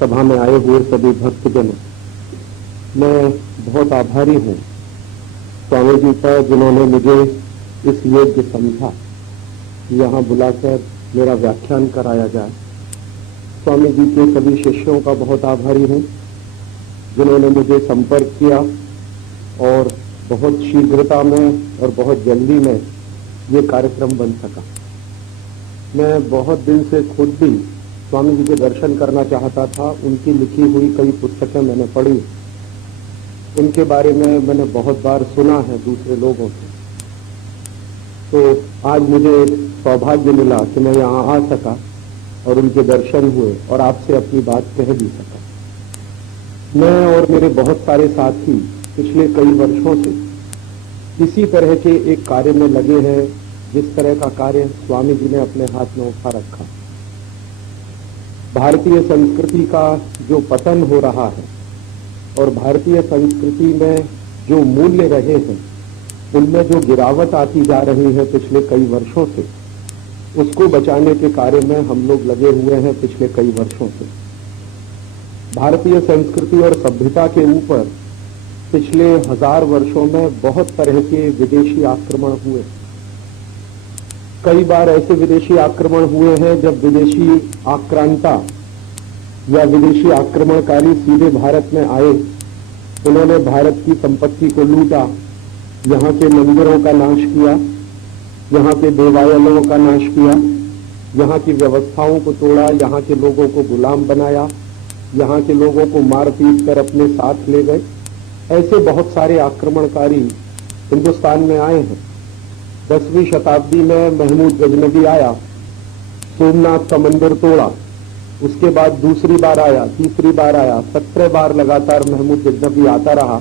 सभा में आए हुए सभी भक्तजनों, मैं बहुत आभारी हूँ स्वामी जी का, जिन्होंने मुझे इस योग्य समझा कि यहाँ बुलाकर मेरा व्याख्यान कराया जाए। स्वामी जी के सभी शिष्यों का बहुत आभारी हूँ जिन्होंने मुझे संपर्क किया और बहुत शीघ्रता में और बहुत जल्दी में ये कार्यक्रम बन सका। मैं बहुत दिन से खुद भी स्वामी जी के दर्शन करना चाहता था। उनकी लिखी हुई कई पुस्तकें मैंने पढ़ी, उनके बारे में मैंने बहुत बार सुना है दूसरे लोगों से। तो आज मुझे सौभाग्य मिला कि मैं यहाँ आ सका और उनके दर्शन हुए और आपसे अपनी बात कह भी सका। मैं और मेरे बहुत सारे साथी पिछले कई वर्षों से इसी तरह के एक कार्य में लगे हैं, जिस तरह का कार्य स्वामी जी ने अपने हाथ में उठा रखा। भारतीय संस्कृति का जो पतन हो रहा है और भारतीय संस्कृति में जो मूल्य रहे हैं, उनमें जो गिरावट आती जा रही है पिछले कई वर्षों से, उसको बचाने के कार्य में हम लोग लगे हुए हैं पिछले कई वर्षों से। भारतीय संस्कृति और सभ्यता के ऊपर पिछले 1000 वर्षों में बहुत तरह के विदेशी आक्रमण हुए। कई बार ऐसे विदेशी आक्रमण हुए हैं जब विदेशी आक्रांता या विदेशी आक्रमणकारी सीधे भारत में आए। उन्होंने भारत की संपत्ति को लूटा, यहाँ के मंदिरों का नाश किया, यहाँ के देवालयों का नाश किया, यहाँ की व्यवस्थाओं को तोड़ा, यहाँ के लोगों को गुलाम बनाया, यहाँ के लोगों को मार पीट कर अपने साथ ले गए। ऐसे बहुत सारे आक्रमणकारी हिंदुस्तान में आए हैं। 10वीं शताब्दी में महमूद गजनबी आया, सोमनाथ का मंदिर तोड़ा, उसके बाद दूसरी बार आया, तीसरी बार आया, 17 बार लगातार महमूद गजनबी आता रहा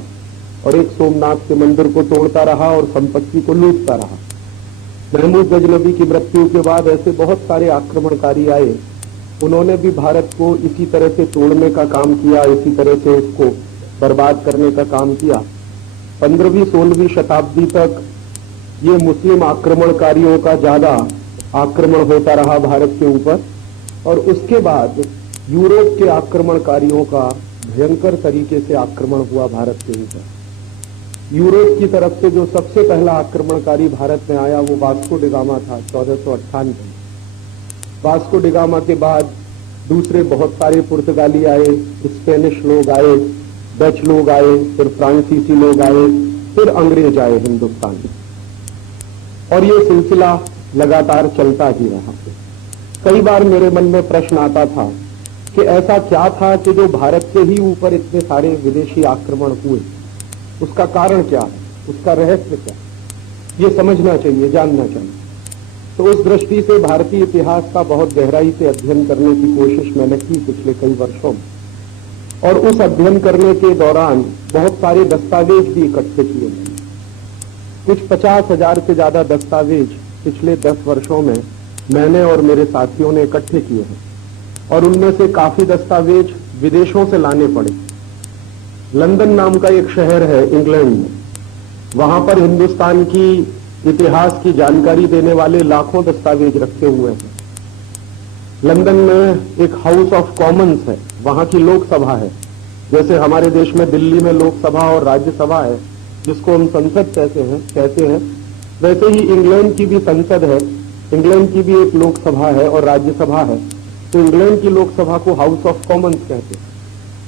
और एक सोमनाथ के मंदिर को तोड़ता रहा और संपत्ति को लूटता रहा। महमूद गजनबी की मृत्यु के बाद ऐसे बहुत सारे आक्रमणकारी आए, उन्होंने भी भारत को इसी तरह से तोड़ने का काम किया, इसी तरह से उसको बर्बाद करने का काम किया। 15वीं 16वीं शताब्दी तक ये मुस्लिम आक्रमणकारियों का ज्यादा आक्रमण होता रहा भारत के ऊपर, और उसके बाद यूरोप के आक्रमणकारियों का भयंकर तरीके से आक्रमण हुआ भारत के ऊपर। यूरोप की तरफ से जो सबसे पहला आक्रमणकारी भारत में आया वो वास्को डिगामा था 1498 में। वास्को डिगामा के बाद दूसरे बहुत सारे पुर्तगाली आए, स्पेनिश लोग आए, डच लोग आए, फिर फ्रांसीसी लोग आए, फिर अंग्रेज आए हिंदुस्तान में, और ये सिलसिला लगातार चलता ही रहा। कई बार मेरे मन में प्रश्न आता था कि ऐसा क्या था कि जो भारत से ही ऊपर इतने सारे विदेशी आक्रमण हुए, उसका कारण क्या है, उसका रहस्य क्या है, ये समझना चाहिए, जानना चाहिए। तो उस दृष्टि से भारतीय इतिहास का बहुत गहराई से अध्ययन करने की कोशिश मैंने की पिछले कई वर्षों में, और उस अध्ययन करने के दौरान बहुत सारे दस्तावेज भी इकट्ठे किए मैंने। कुछ 50,000 से ज्यादा दस्तावेज पिछले 10 वर्षों में मैंने और मेरे साथियों ने इकट्ठे किए हैं, और उनमें से काफी दस्तावेज विदेशों से लाने पड़े। लंदन नाम का एक शहर है इंग्लैंड में, वहां पर हिंदुस्तान की इतिहास की जानकारी देने वाले लाखों दस्तावेज रखे हुए हैं। लंदन में एक हाउस ऑफ कॉमन्स है, वहां की लोकसभा है। जैसे हमारे देश में दिल्ली में लोकसभा और राज्यसभा है, जिसको हम संसद कहते हैं, वैसे ही इंग्लैंड की भी संसद है, इंग्लैंड की भी एक लोकसभा है और राज्यसभा है। तो इंग्लैंड की लोकसभा को हाउस ऑफ कॉमन्स कहते हैं।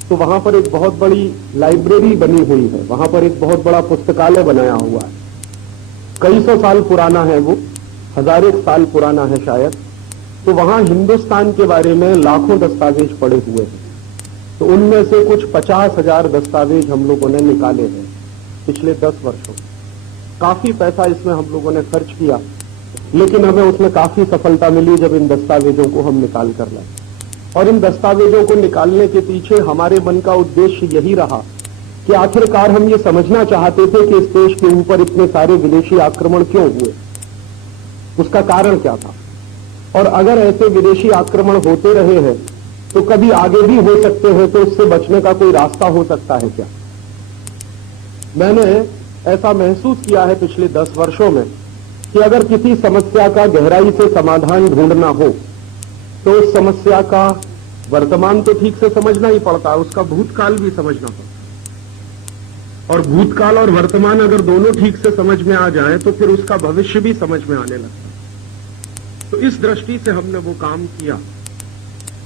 तो वहां पर एक बहुत बड़ी लाइब्रेरी बनी हुई है, वहां पर एक बहुत बड़ा पुस्तकालय बनाया हुआ है। कई सौ साल पुराना है वो, 1000 साल पुराना है शायद। तो वहां हिंदुस्तान के बारे में लाखों दस्तावेज पड़े हुए हैं। तो उनमें से कुछ 50,000 दस्तावेज हम लोगों ने निकाले हैं पिछले 10 वर्षों। काफी पैसा इसमें हम लोगों ने खर्च किया, लेकिन हमें उसमें काफी सफलता मिली जब इन दस्तावेजों को हम निकाल कर लाए। और इन दस्तावेजों को निकालने के पीछे हमारे मन का उद्देश्य यही रहा कि आखिरकार हम ये समझना चाहते थे कि इस देश के ऊपर इतने सारे विदेशी आक्रमण क्यों हुए, उसका कारण क्या था, और अगर ऐसे विदेशी आक्रमण होते रहे हैं तो कभी आगे भी हो सकते हैं, तो उससे बचने का कोई रास्ता हो सकता है क्या। मैंने ऐसा महसूस किया है पिछले 10 वर्षों में कि अगर किसी समस्या का गहराई से समाधान ढूंढना हो तो उस समस्या का वर्तमान तो ठीक से समझना ही पड़ता है, उसका भूतकाल भी समझना पड़ता है। और भूतकाल और वर्तमान अगर दोनों ठीक से समझ में आ जाए तो फिर उसका भविष्य भी समझ में आने लगता है। तो इस दृष्टि से हमने वो काम किया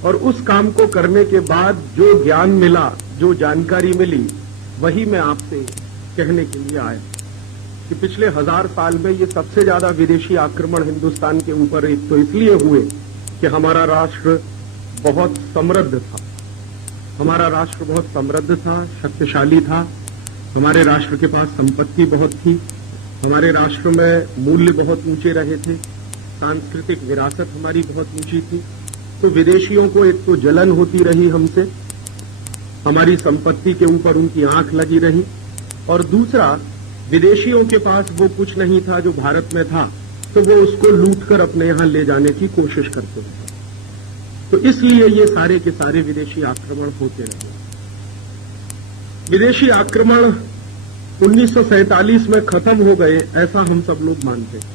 और उस काम को करने के बाद जो ज्ञान मिला, जो जानकारी मिली, वही मैं आपसे कहने के लिए आया कि पिछले 1000 साल में ये सबसे ज्यादा विदेशी आक्रमण हिंदुस्तान के ऊपर एक तो इसलिए हुए कि हमारा राष्ट्र बहुत समृद्ध था। हमारा राष्ट्र बहुत समृद्ध था, शक्तिशाली था। हमारे राष्ट्र के पास संपत्ति बहुत थी। हमारे राष्ट्र में मूल्य बहुत ऊंचे रहे थे। सांस्कृतिक विरासत हमारी बहुत ऊंची थी। तो विदेशियों को एक तो जलन होती रही हमसे, हमारी संपत्ति के ऊपर उनकी आंख लगी रही, और दूसरा विदेशियों के पास वो कुछ नहीं था जो भारत में था, तो वो उसको लूटकर अपने यहां ले जाने की कोशिश करते थे। तो इसलिए ये सारे के सारे विदेशी आक्रमण होते रहे। विदेशी आक्रमण 1947 में खत्म हो गए ऐसा हम सब लोग मानते हैं,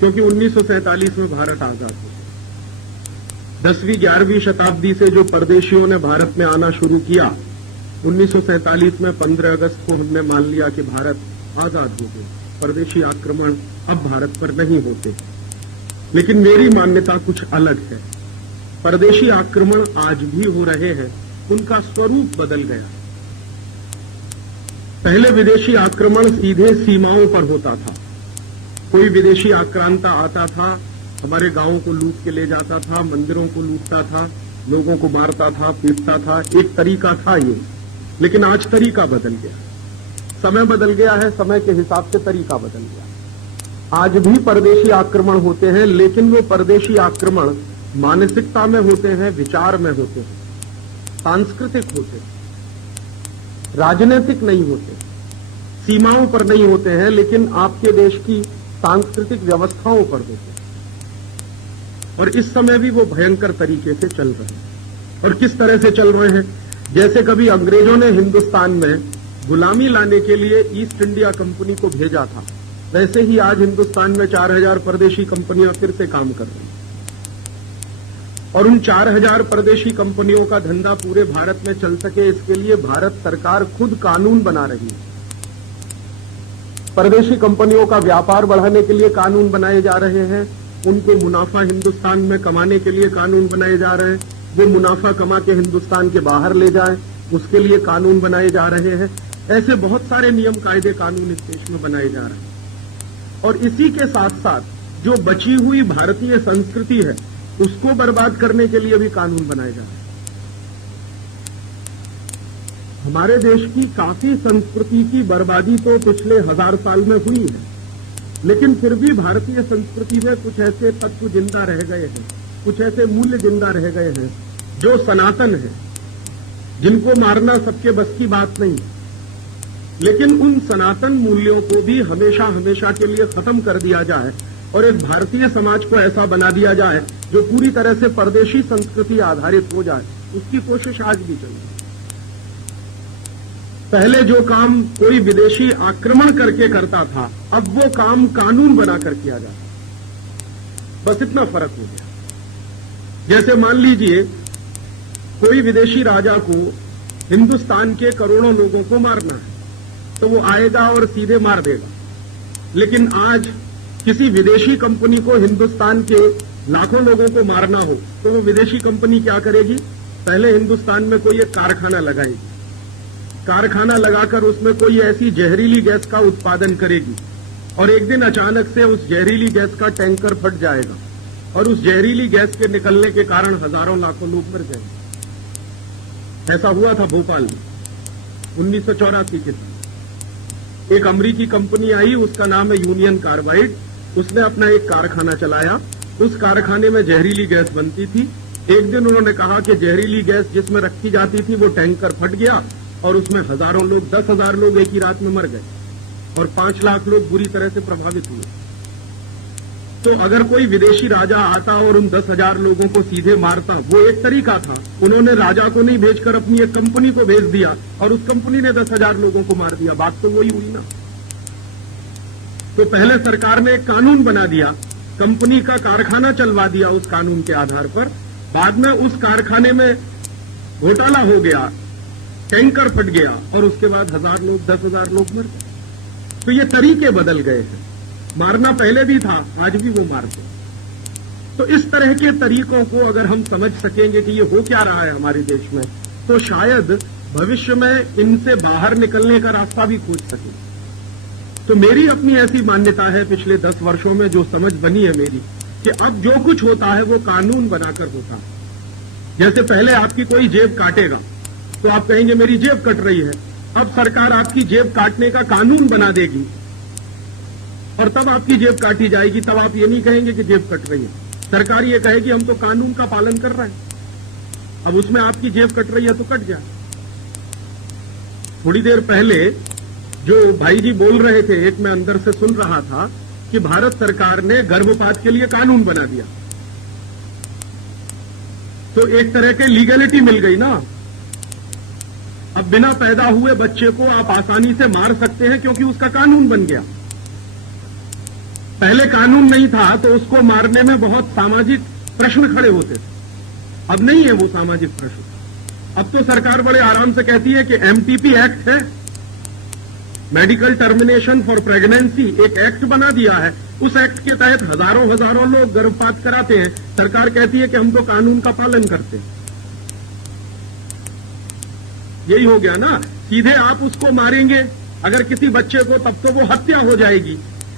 क्योंकि 1947 में भारत आजाद हो गया। 10वीं 11वीं शताब्दी से जो परदेशियों ने भारत में आना शुरू किया, 1947 में 15 अगस्त को हमने मान लिया कि भारत आजाद हो गया, परदेशी आक्रमण अब भारत पर नहीं होते। लेकिन मेरी मान्यता कुछ अलग है। परदेशी आक्रमण आज भी हो रहे हैं, उनका स्वरूप बदल गया। पहले विदेशी आक्रमण सीधे सीमाओं पर होता था। कोई विदेशी आक्रांता आता था, हमारे गांवों को लूट के ले जाता था, मंदिरों को लूटता था, लोगों को मारता था, पीटता था। एक तरीका था ये। लेकिन आज तरीका बदल गया, समय बदल गया है, समय के हिसाब से तरीका बदल गया। आज भी परदेशी आक्रमण होते हैं, लेकिन वो परदेशी आक्रमण मानसिकता में होते हैं, विचार में होते हैं, सांस्कृतिक होते हैं, राजनीतिक नहीं होते, सीमाओं पर नहीं होते हैं, लेकिन आपके देश की सांस्कृतिक व्यवस्थाओं पर होते हैं। और इस समय भी वो भयंकर तरीके से चल रहे हैं। और किस तरह से चल रहे हैं? जैसे कभी अंग्रेजों ने हिंदुस्तान में गुलामी लाने के लिए ईस्ट इंडिया कंपनी को भेजा था, वैसे ही आज हिंदुस्तान में 4000 परदेशी कंपनियां फिर से काम कर रही हैं। और उन 4000 परदेशी कंपनियों का धंधा पूरे भारत में चल सके, इसके लिए भारत सरकार खुद कानून बना रही है। परदेशी कंपनियों का व्यापार बढ़ाने के लिए कानून बनाए जा रहे हैं, उनको मुनाफा हिंदुस्तान में कमाने के लिए कानून बनाए जा रहे हैं, वो मुनाफा कमा के हिंदुस्तान के बाहर ले जाएं, उसके लिए कानून बनाए जा रहे हैं। ऐसे बहुत सारे नियम कायदे कानून इस देश में बनाए जा रहे हैं। और इसी के साथ साथ जो बची हुई भारतीय संस्कृति है, उसको बर्बाद करने के लिए भी कानून बनाए जा रहे हैं। हमारे देश की काफी संस्कृति की बर्बादी तो पिछले 1000 साल में हुई है, लेकिन फिर भी भारतीय संस्कृति में कुछ ऐसे तत्व जिंदा रह गए हैं, कुछ ऐसे मूल्य जिंदा रह गए हैं जो सनातन है, जिनको मारना सबके बस की बात नहीं। लेकिन उन सनातन मूल्यों को भी हमेशा हमेशा के लिए खत्म कर दिया जाए और एक भारतीय समाज को ऐसा बना दिया जाए जो पूरी तरह से परदेशी संस्कृति आधारित हो जाए, उसकी कोशिश आज भी चल रही है। पहले जो काम कोई विदेशी आक्रमण करके करता था, अब वो काम कानून बनाकर किया जाता है। बस इतना फर्क हो गया। जैसे मान लीजिए कोई विदेशी राजा को हिंदुस्तान के करोड़ों लोगों को मारना है, तो वो आएगा और सीधे मार देगा। लेकिन आज किसी विदेशी कंपनी को हिंदुस्तान के लाखों लोगों को मारना हो, तो वो विदेशी कंपनी क्या करेगी? पहले हिंदुस्तान में कोई एक कारखाना लगाएगी, कारखाना लगाकर उसमें कोई ऐसी जहरीली गैस का उत्पादन करेगी, और एक दिन अचानक से उस जहरीली गैस का टैंकर फट जाएगा और उस जहरीली गैस के निकलने के कारण हजारों लाखों लोग मर जाएंगे। ऐसा हुआ था भोपाल में 1984 के साथ। एक अमेरिकी कंपनी आई, उसका नाम है यूनियन कार्बाइड। उसने अपना एक कारखाना चलाया, उस कारखाने में जहरीली गैस बनती थी। एक दिन उन्होंने कहा कि जहरीली गैस जिसमें रखी जाती थी वो टैंकर फट गया और उसमें हजारों लोग, 10,000 लोग एक ही रात में मर गए और 5 लाख लोग बुरी तरह से प्रभावित हुए। तो अगर कोई विदेशी राजा आता और उन 10,000 लोगों को सीधे मारता, वो एक तरीका था। उन्होंने राजा को नहीं भेजकर अपनी एक कंपनी को भेज दिया और उस कंपनी ने 10,000 लोगों को मार दिया। बात तो वही हुई ना। तो पहले सरकार ने एक कानून बना दिया, कंपनी का कारखाना चलवा दिया उस कानून के आधार पर, बाद में उस कारखाने में घोटाला हो गया, टैंकर फट गया और उसके बाद 1000 लोग 10,000 लोग मर गए। तो ये तरीके बदल गए हैं। मारना पहले भी था, आज भी वो मारते। तो इस तरह के तरीकों को अगर हम समझ सकेंगे कि ये हो क्या रहा है हमारे देश में, तो शायद भविष्य में इनसे बाहर निकलने का रास्ता भी खोज सकें। तो मेरी अपनी ऐसी मान्यता है, पिछले 10 वर्षों में जो समझ बनी है मेरी, कि अब जो कुछ होता है वो कानून बनाकर होता है। जैसे पहले आपकी कोई जेब काटेगा तो आप कहेंगे मेरी जेब कट रही है। अब सरकार आपकी जेब काटने का कानून बना देगी और तब आपकी जेब काटी जाएगी। तब आप ये नहीं कहेंगे कि जेब कट रही है, सरकार ये कहेगी हम तो कानून का पालन कर रहे हैं, अब उसमें आपकी जेब कट रही है तो कट जाए। थोड़ी देर पहले जो भाई जी बोल रहे थे, एक मैं अंदर से सुन रहा था कि भारत सरकार ने गर्भपात के लिए कानून बना दिया। तो एक तरह के लीगलिटी मिल गई ना। अब बिना पैदा हुए बच्चे को आप आसानी से मार सकते हैं क्योंकि उसका कानून बन गया। पहले कानून नहीं था तो उसको मारने में बहुत सामाजिक प्रश्न खड़े होते थे, अब नहीं है वो सामाजिक प्रश्न। अब तो सरकार बड़े आराम से कहती है कि एमटीपी एक्ट है, मेडिकल टर्मिनेशन फॉर प्रेगनेंसी, एक एक्ट बना दिया है। उस एक्ट के तहत हजारों लोग गर्भपात कराते हैं। सरकार कहती है कि हम तो कानून का पालन करते हैं। यही हो गया ना, सीधे आप उसको मारेंगे अगर किसी बच्चे को तब तो वो हत्या हो जाएगी,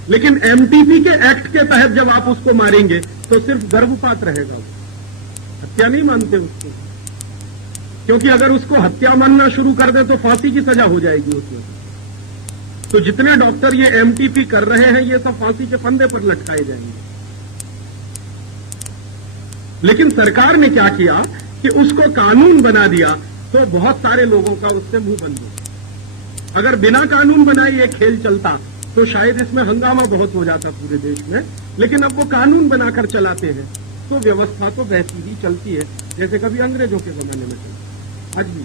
लेकिन एमटीपी के एक्ट के तहत जब आप उसको मारेंगे तो सिर्फ गर्भपात रहेगा, हत्या नहीं मानते उसको। क्योंकि अगर उसको हत्या मानना शुरू कर दे तो फांसी की सजा हो जाएगी उसमें। तो जितने डॉक्टर ये एमटीपी कर रहे हैं ये सब फांसी के फंदे पर लटकाए जाएंगे। लेकिन सरकार ने क्या किया कि उसको कानून बना दिया तो बहुत सारे लोगों का उससे मुंह बंद हो। अगर बिना कानून बनाए ये खेल चलता तो शायद इसमें हंगामा बहुत हो जाता पूरे देश में, लेकिन अब वो कानून बनाकर चलाते हैं तो व्यवस्था तो वैसी ही चलती है जैसे कभी अंग्रेजों के जमाने में चलती आज भी।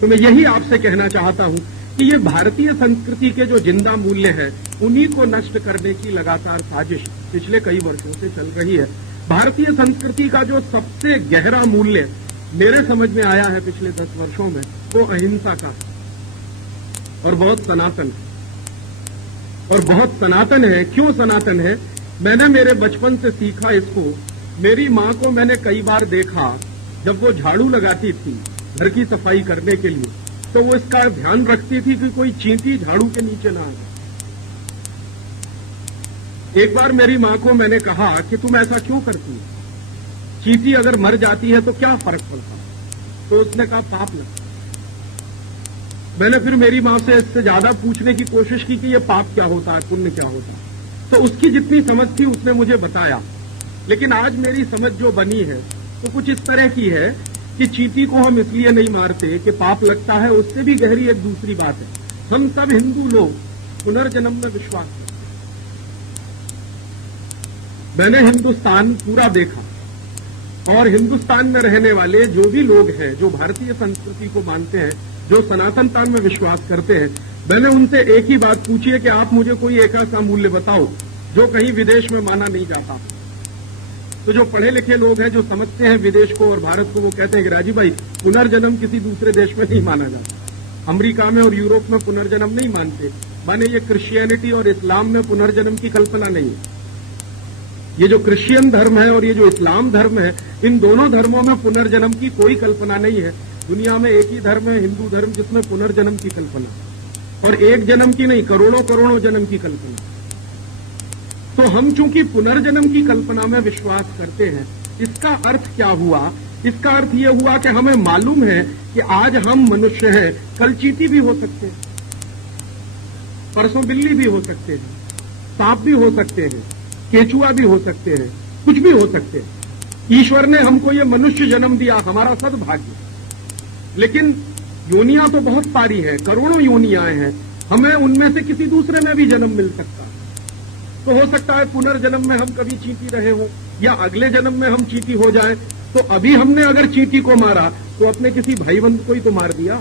तो मैं यही आपसे कहना चाहता हूं कि ये भारतीय संस्कृति के जो जिंदा मूल्य है उन्हीं को नष्ट करने की लगातार साजिश पिछले कई वर्षों से चल रही है। भारतीय संस्कृति का जो सबसे गहरा मूल्य मेरे समझ में आया है पिछले 10 वर्षों में वो अहिंसा का और बहुत सनातन है। और बहुत सनातन है, क्यों सनातन है? मैंने मेरे बचपन से सीखा इसको। मेरी मां को मैंने कई बार देखा जब वो झाड़ू लगाती थी घर की सफाई करने के लिए, तो वो इसका ध्यान रखती थी कि कोई चींटी झाड़ू के नीचे ना आ जाए। एक बार मेरी मां को मैंने कहा कि तुम ऐसा क्यों करती हो, चींटी अगर मर जाती है तो क्या फर्क पड़ता? तो उसने कहा पाप लगता। मैंने फिर मेरी मां से इससे ज्यादा पूछने की कोशिश की कि ये पाप क्या होता है, पुण्य क्या होता है। तो उसकी जितनी समझ थी उसने मुझे बताया, लेकिन आज मेरी समझ जो बनी है तो कुछ इस तरह की है कि चींटी को हम इसलिए नहीं मारते कि पाप लगता है, उससे भी गहरी एक दूसरी बात है। हम सब हिंदू लोग पुनर्जन्म में विश्वास करते हैं। मैंने हिंदुस्तान पूरा देखा और हिंदुस्तान में रहने वाले जो भी लोग हैं जो भारतीय संस्कृति को मानते हैं, जो सनातनता में विश्वास करते हैं, मैंने उनसे एक ही बात पूछी है कि आप मुझे कोई एक ऐसा मूल्य बताओ जो कहीं विदेश में माना नहीं जाता। तो जो पढ़े लिखे लोग हैं जो समझते हैं विदेश को और भारत को, वो कहते हैं कि राजीव भाई पुनर्जन्म किसी दूसरे देश में नहीं माना जाता। अमेरिका में और यूरोप में पुनर्जन्म नहीं मानते, माने ये क्रिश्चियनिटी और इस्लाम में पुनर्जन्म की कल्पना नहीं है। ये जो क्रिश्चियन धर्म है और ये जो इस्लाम धर्म है, इन दोनों धर्मों में पुनर्जन्म की कोई कल्पना नहीं है। दुनिया में एक ही धर्म है, हिंदू धर्म, जिसमें पुनर्जन्म की कल्पना, और एक जन्म की नहीं, करोड़ों जन्म की कल्पना। तो हम चूंकि पुनर्जन्म की कल्पना में विश्वास करते हैं, इसका अर्थ क्या हुआ? इसका अर्थ यह हुआ कि हमें मालूम है कि आज हम मनुष्य हैं, कल चींटी भी हो सकते हैं, परसों बिल्ली भी हो सकते हैं, सांप भी हो सकते हैं, केचुआ भी हो सकते हैं, कुछ भी हो सकते हैं। ईश्वर ने हमको ये मनुष्य जन्म दिया, हमारा सद्भाग्य। लेकिन योनियां तो बहुत सारी हैं, करोड़ों योनियां हैं, हमें उनमें से किसी दूसरे में भी जन्म मिल सकता है। तो हो सकता है पुनर्जन्म में हम कभी चींटी रहे हो, या अगले जन्म में हम चींटी हो जाए। तो अभी हमने अगर चींटी को मारा तो अपने किसी भाईबंध को ही तो मार दिया।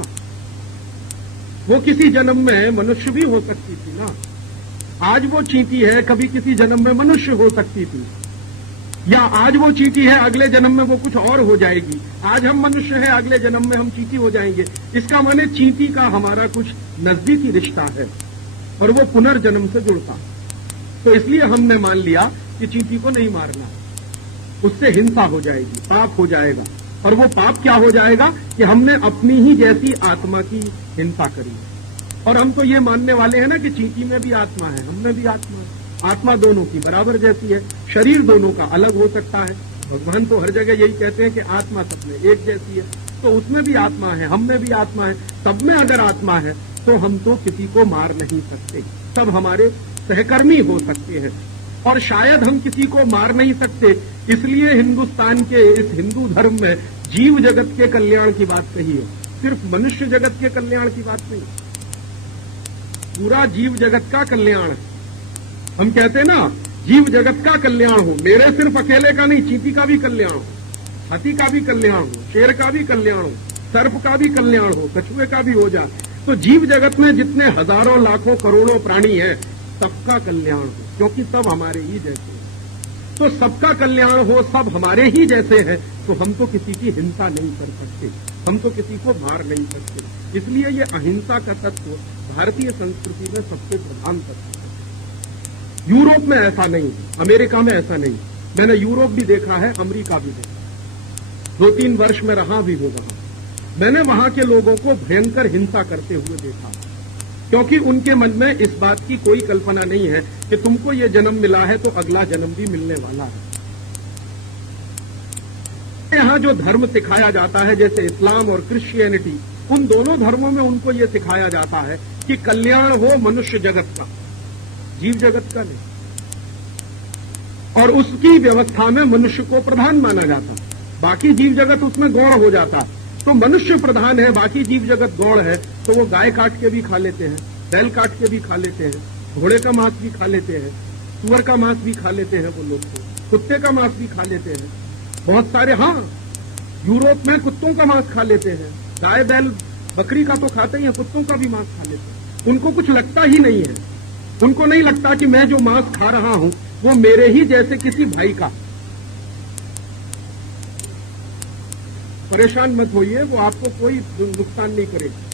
वो किसी जन्म में मनुष्य भी हो सकती थी ना। आज वो चींटी है, कभी किसी जन्म में मनुष्य हो सकती थी। या आज वो चींटी है, अगले जन्म में वो कुछ और हो जाएगी। आज हम मनुष्य हैं, अगले जन्म में हम चींटी हो जाएंगे। इसका माने चींटी का हमारा कुछ नजदीकी रिश्ता है और वो पुनर्जन्म से जुड़ता। तो इसलिए हमने मान लिया कि चींटी को नहीं मारना, उससे हिंसा हो जाएगी, पाप हो जाएगा। और वो पाप क्या हो जाएगा कि हमने अपनी ही जैसी आत्मा की हिंसा करी। और हम तो ये मानने वाले हैं ना कि चींटी में भी आत्मा है, हमने भी आत्मा है। आत्मा दोनों की बराबर जैसी है, शरीर दोनों का अलग हो सकता है। भगवान तो हर जगह यही कहते हैं कि आत्मा सब में एक जैसी है, तो उसमें भी आत्मा है, हम में भी आत्मा है। सब में अगर आत्मा है तो हम तो किसी को मार नहीं सकते, सब हमारे सहकर्मी हो सकते हैं। और शायद हम किसी को मार नहीं सकते, इसलिए हिंदुस्तान के इस हिंदू धर्म में जीव जगत के कल्याण की बात कही है, सिर्फ मनुष्य जगत के कल्याण की बात नहीं, पूरा जीव जगत का कल्याण है। हम कहते हैं ना, जीव जगत का कल्याण हो, मेरे सिर्फ अकेले का नहीं, चींटी का भी कल्याण हो, हाथी का भी कल्याण हो, शेर का भी कल्याण हो, सर्प का भी कल्याण हो, कछुए का भी हो जाए। तो जीव जगत में जितने हजारों लाखों करोड़ों प्राणी हैं, सबका कल्याण हो, क्योंकि सब हमारे ही जैसे हैं। तो सबका कल्याण हो, सब हमारे ही जैसे हैं, तो हम तो किसी की हिंसा नहीं कर सकते, हम तो किसी को मार नहीं सकते। इसलिए ये अहिंसा का तत्व भारतीय संस्कृति में सबसे प्रधान तत्व है। यूरोप में ऐसा नहीं, अमेरिका में ऐसा नहीं। मैंने यूरोप भी देखा है, अमेरिका भी देखा, 2-3 वर्ष में रहा भी होगा। मैंने वहां के लोगों को भयंकर हिंसा करते हुए देखा, क्योंकि उनके मन में इस बात की कोई कल्पना नहीं है कि तुमको ये जन्म मिला है तो अगला जन्म भी मिलने वाला है। यहां जो धर्म सिखाया जाता है, जैसे इस्लाम और क्रिश्चियनिटी, उन दोनों धर्मों में उनको ये सिखाया जाता है कि कल्याण हो मनुष्य जगत का, जीव जगत का नहीं। और उसकी व्यवस्था में मनुष्य को प्रधान माना जाता, बाकी जीव जगत उसमें गौण हो जाता। तो मनुष्य प्रधान है, बाकी जीव जगत गौण है, तो वो गाय काट के भी खा लेते हैं, बैल काट के भी खा लेते हैं, घोड़े का मांस भी खा लेते हैं, सुअर का मांस भी खा लेते हैं वो लोग, तो कुत्ते का मांस भी खा लेते हैं बहुत सारे। हाँ, यूरोप में कुत्तों का मांस खा लेते हैं, गाय बैल बकरी का तो खाते ही हैं, कुत्तों का भी मांस खा लेते हैं। उनको कुछ लगता ही नहीं है, उनको नहीं लगता कि मैं जो मांस खा रहा हूं वो मेरे ही जैसे किसी भाई का। परेशान मत होइए, वो आपको कोई नुकसान नहीं करेगा।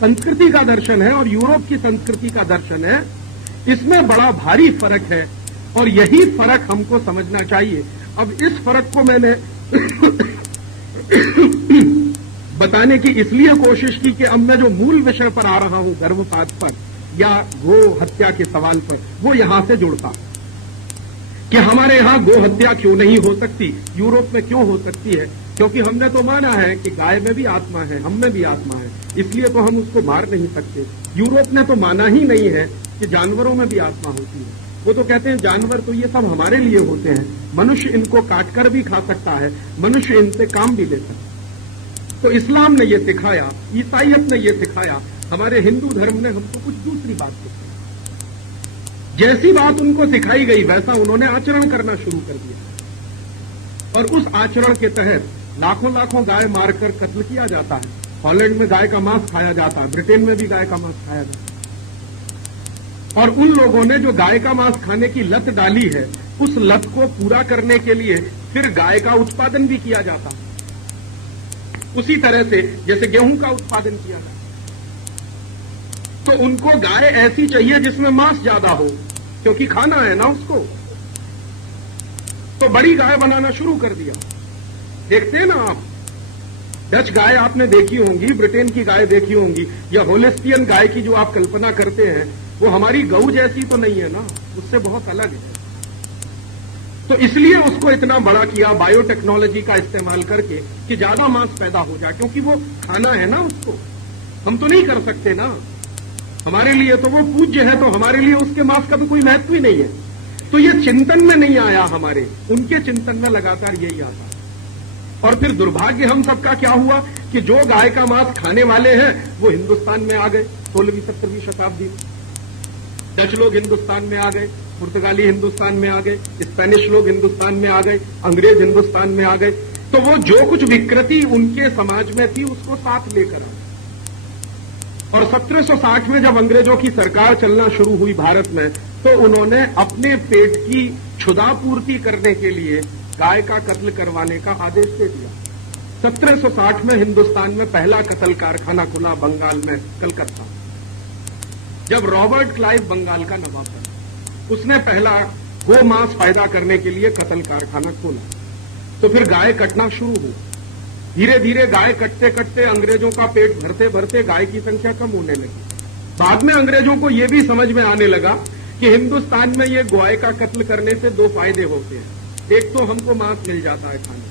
संस्कृति का दर्शन है और यूरोप की संस्कृति का दर्शन है, इसमें बड़ा भारी फर्क है और यही फर्क हमको समझना चाहिए। अब इस फर्क को मैंने बताने की इसलिए कोशिश की कि अब मैं जो मूल विषय पर आ रहा हूं, गर्भपात पर या गो हत्या के सवाल पर, वो यहां से जुड़ता कि हमारे यहां गो हत्या क्यों नहीं हो सकती, यूरोप में क्यों हो सकती है। क्योंकि हमने तो माना है कि गाय में भी आत्मा है, हम में भी आत्मा है, इसलिए तो हम उसको मार नहीं सकते। यूरोप ने तो माना ही नहीं है कि जानवरों में भी आत्मा होती है। वो तो कहते हैं जानवर तो ये सब हमारे लिए होते हैं, मनुष्य इनको काटकर भी खा सकता है, मनुष्य इनसे काम भी ले सकता है। तो इस्लाम ने ये सिखाया, ईसाइयत ने ये सिखाया, हमारे हिंदू धर्म ने हमको कुछ दूसरी बात सिखाई। जैसी बात उनको सिखाई गई वैसा उन्होंने आचरण करना शुरू कर दिया और उस आचरण के तहत लाखों लाखों गाय मारकर कत्ल किया जाता है। हॉलैंड में गाय का मांस खाया जाता है, ब्रिटेन में भी गाय का मांस खाया जाता है। और उन लोगों ने जो गाय का मांस खाने की लत डाली है, उस लत को पूरा करने के लिए फिर गाय का उत्पादन भी किया जाता है, उसी तरह से जैसे गेहूं का उत्पादन किया जाता है। तो उनको गाय ऐसी चाहिए जिसमें मांस ज्यादा हो, क्योंकि खाना है ना उसको, तो बड़ी गाय बनाना शुरू कर दिया। देखते हैं ना आप, डच गाय आपने देखी होंगी, ब्रिटेन की गाय देखी होंगी, या होलिस्टियन गाय की जो आप कल्पना करते हैं, वो हमारी गऊ जैसी तो नहीं है ना, उससे बहुत अलग है। तो इसलिए उसको इतना बड़ा किया बायोटेक्नोलॉजी का इस्तेमाल करके कि ज्यादा मांस पैदा हो जाए, क्योंकि वो खाना है ना उसको, हम तो नहीं कर सकते ना, हमारे लिए तो वो पूज्य है, तो हमारे लिए उसके मांस का तो कोई महत्व ही नहीं है। तो ये चिंतन में नहीं आया हमारे, उनके चिंतन में लगातार यही आता है। और फिर दुर्भाग्य हम सबका क्या हुआ कि जो गाय का मांस खाने वाले हैं वो हिंदुस्तान में आ गए 16वीं-17वीं शताब्दी में। डच लोग हिंदुस्तान में आ गए, पुर्तगाली हिंदुस्तान में आ गए, स्पेनिश लोग हिंदुस्तान में आ गए, अंग्रेज हिंदुस्तान में आ गए। तो वो जो कुछ विकृति उनके समाज में थी उसको साथ लेकर आए। और 1760 में जब अंग्रेजों की सरकार चलना शुरू हुई भारत में, तो उन्होंने अपने पेट की क्षुधा पूर्ति करने के लिए गाय का कत्ल करवाने का आदेश दे दिया। 1760 में हिंदुस्तान में पहला कत्ल कारखाना खुला बंगाल में, कलकत्ता। जब रॉबर्ट क्लाइव बंगाल का नवाब बना, उसने पहला गो मांस पैदा करने के लिए कत्ल कारखाना खोला। तो फिर गाय कटना शुरू हुई। धीरे धीरे गाय कटते कटते अंग्रेजों का पेट भरते भरते गाय की संख्या कम होने लगी। बाद में अंग्रेजों को यह भी समझ में आने लगा कि हिंदुस्तान में ये गाय का कत्ल करने से दो फायदे होते हैं। एक तो हमको मांस मिल जाता है खाने,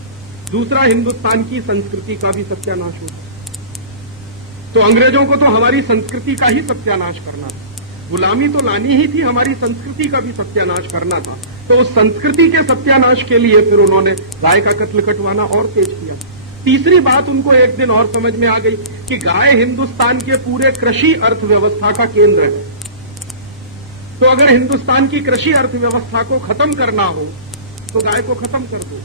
दूसरा हिंदुस्तान की संस्कृति का भी सत्यानाश होता है। तो अंग्रेजों को तो हमारी संस्कृति का ही सत्यानाश करना था, गुलामी तो लानी ही थी, हमारी संस्कृति का भी सत्यानाश करना था। तो उस संस्कृति के सत्यानाश के लिए फिर उन्होंने गाय का कत्ल कटवाना और तेज किया। तीसरी बात उनको एक दिन और समझ में आ गई कि गाय हिंदुस्तान के पूरे कृषि अर्थव्यवस्था का केंद्र है। तो अगर हिंदुस्तान की कृषि अर्थव्यवस्था को खत्म करना हो तो गाय को खत्म कर दो।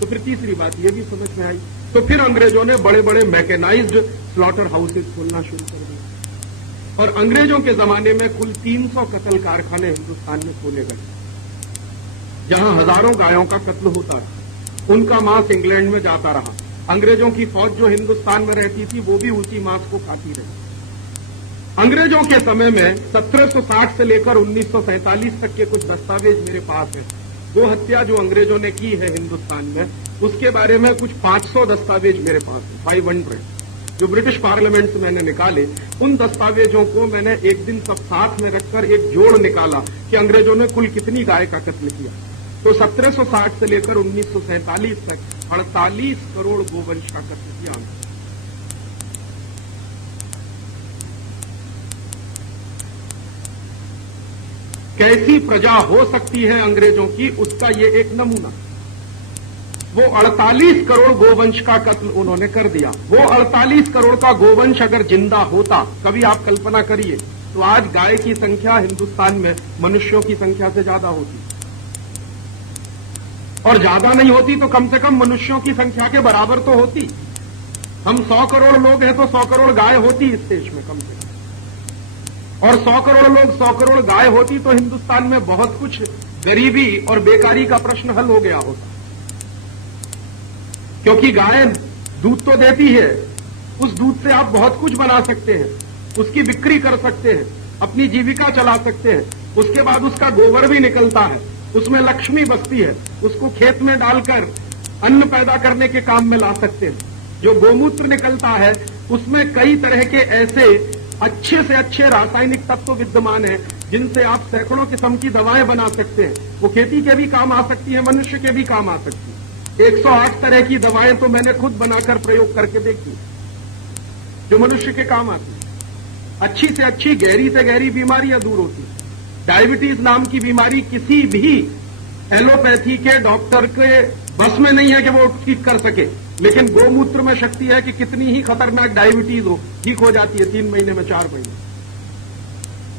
तो फिर तीसरी बात यह भी समझ में आई। तो फिर अंग्रेजों ने बड़े बड़े मैकेनाइज्ड स्लॉटर हाउसेज खोलना शुरू कर दिया और अंग्रेजों के जमाने में कुल 300 कत्ल कारखाने हिंदुस्तान में खोले गए, जहां हजारों गायों का कत्ल होता रहा। उनका मांस इंग्लैंड में जाता रहा। अंग्रेजों की फौज जो हिंदुस्तान में रहती थी वो भी उसी मांस को खाती रही। अंग्रेजों के समय में 1760 से लेकर 1947 तक के कुछ दस्तावेज मेरे पास हैं। गो हत्या जो अंग्रेजों ने की है हिंदुस्तान में, उसके बारे में कुछ 500 दस्तावेज मेरे पास है, 500, जो ब्रिटिश पार्लियामेंट से मैंने निकाले। उन दस्तावेजों को मैंने एक दिन सब साथ में रखकर एक जोड़ निकाला कि अंग्रेजों ने कुल कितनी गाय का कत्ल किया। तो 1760 से लेकर 1947 तक 48 करोड़ गोवंश का कत्ल किया। कैसी प्रजा हो सकती है अंग्रेजों की, उसका ये एक नमूना। वो 48 करोड़ गोवंश का कत्ल उन्होंने कर दिया। वो 48 करोड़ का गोवंश अगर जिंदा होता, कभी आप कल्पना करिए, तो आज गाय की संख्या हिंदुस्तान में मनुष्यों की संख्या से ज्यादा होती, और ज्यादा नहीं होती तो कम से कम मनुष्यों की संख्या के बराबर तो होती। हम 100 करोड़ लोग हैं तो 100 करोड़ गाय होती इस देश में कम से कम, और 100 करोड़ लोग 100 करोड़ गाय होती तो हिंदुस्तान में बहुत कुछ गरीबी और बेकारी का प्रश्न हल हो गया होता। क्योंकि गाय दूध तो देती है, उस दूध से आप बहुत कुछ बना सकते हैं, उसकी बिक्री कर सकते हैं, अपनी जीविका चला सकते हैं। उसके बाद उसका गोबर भी निकलता है, उसमें लक्ष्मी बसती है, उसको खेत में डालकर अन्न पैदा करने के काम में ला सकते हैं। जो गोमूत्र निकलता है उसमें कई तरह के ऐसे अच्छे से अच्छे रासायनिक तत्व विद्यमान हैं जिनसे आप सैकड़ों किस्म की दवाएं बना सकते हैं। वो खेती के भी काम आ सकती है, मनुष्य के भी काम आ सकती है। 108 तरह की दवाएं तो मैंने खुद बनाकर प्रयोग करके देखी जो मनुष्य के काम आती है। अच्छी से अच्छी, गहरी से गहरी बीमारियां दूर होती है। डायबिटीज नाम की बीमारी किसी भी एलोपैथी के डॉक्टर के बस में नहीं है कि वो ठीक कर सके, लेकिन गोमूत्र में शक्ति है कि कितनी ही खतरनाक डायबिटीज हो, ठीक हो जाती है 3 महीने में, 4 महीने।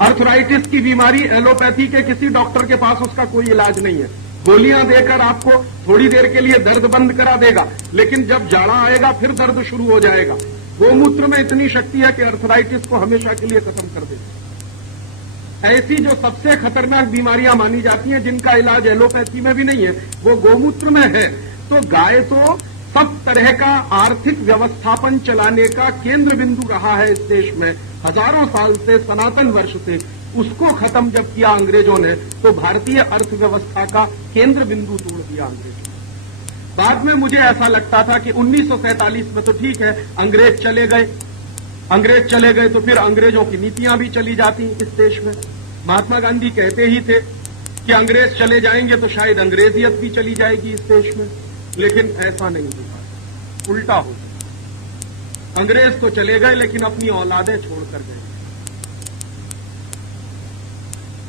अर्थराइटिस की बीमारी एलोपैथी के किसी डॉक्टर के पास उसका कोई इलाज नहीं है। गोलियां देकर आपको थोड़ी देर के लिए दर्द बंद करा देगा, लेकिन जब जाड़ा आएगा फिर दर्द शुरू हो जाएगा। गोमूत्र में इतनी शक्ति है कि अर्थराइटिस को हमेशा के लिए खत्म कर देगा। ऐसी जो सबसे खतरनाक बीमारियां मानी जाती हैं जिनका इलाज एलोपैथी में भी नहीं है, वो गोमूत्र में है। तो गाय तो सब तरह का आर्थिक व्यवस्थापन चलाने का केंद्र बिंदु रहा है इस देश में हजारों साल से, सनातन वर्ष से। उसको खत्म जब किया अंग्रेजों ने, तो भारतीय अर्थव्यवस्था का केंद्र बिंदु तोड़ दिया अंग्रेजों ने। बाद में मुझे ऐसा लगता था कि 1947 में तो ठीक है, अंग्रेज चले गए तो फिर अंग्रेजों की नीतियां भी चली जाती इस देश में। महात्मा गांधी कहते ही थे कि अंग्रेज चले जाएंगे तो शायद अंग्रेजियत भी चली जाएगी इस देश में, लेकिन ऐसा नहीं हुआ, उल्टा हो। अंग्रेज तो चले गए लेकिन अपनी औलादें छोड़कर गए,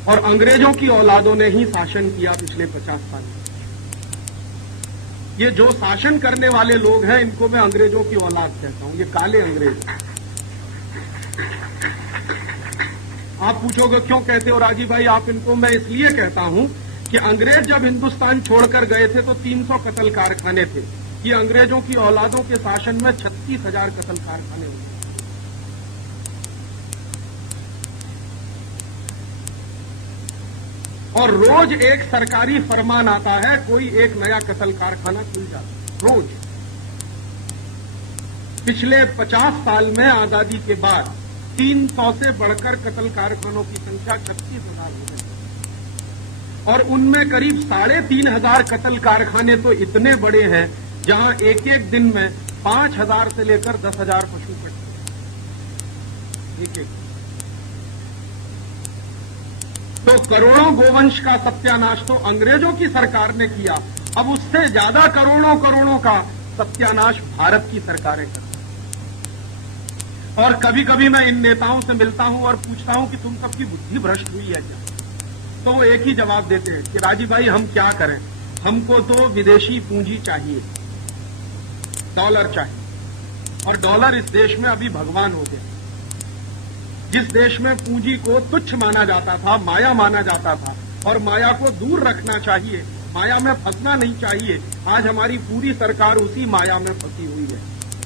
और अंग्रेजों की औलादों ने ही शासन किया पिछले 50 साल। ये जो शासन करने वाले लोग हैं इनको मैं अंग्रेजों की औलाद कहता हूं, ये काले अंग्रेज। आप पूछोगे क्यों कहते हो राजीव भाई आप इनको? मैं इसलिए कहता हूं कि अंग्रेज जब हिंदुस्तान छोड़कर गए थे तो 300 कत्ल कारखाने थे। ये अंग्रेजों की औलादों के शासन में 36,000 कत्ल कारखाने हुए। और रोज एक सरकारी फरमान आता है, कोई एक नया कत्ल कारखाना खुल जाता है रोज। पिछले 50 साल में आजादी के बाद 300 से बढ़कर कत्ल कारखानों की संख्या 36,000 हो गई और उनमें करीब 3,500 कत्ल कारखाने तो इतने बड़े हैं जहां एक एक दिन में 5,000 से लेकर 10,000 पशु कटते हैं एक। तो करोड़ों गोवंश का सत्यानाश तो अंग्रेजों की सरकार ने किया, अब उससे ज्यादा करोड़ों करोड़ों का सत्यानाश भारत की सरकारें करती। और कभी कभी मैं इन नेताओं से मिलता हूं और पूछता हूं कि तुम सबकी बुद्धि भ्रष्ट हुई है क्या? तो वो एक ही जवाब देते हैं कि राजीव भाई हम क्या करें, हमको तो विदेशी पूंजी चाहिए, डॉलर चाहिए। और डॉलर इस देश में अभी भगवान हो गया। जिस देश में पूंजी को तुच्छ माना जाता था, माया माना जाता था और माया को दूर रखना चाहिए, माया में फंसना नहीं चाहिए, आज हमारी पूरी सरकार उसी माया में फंसी हुई है।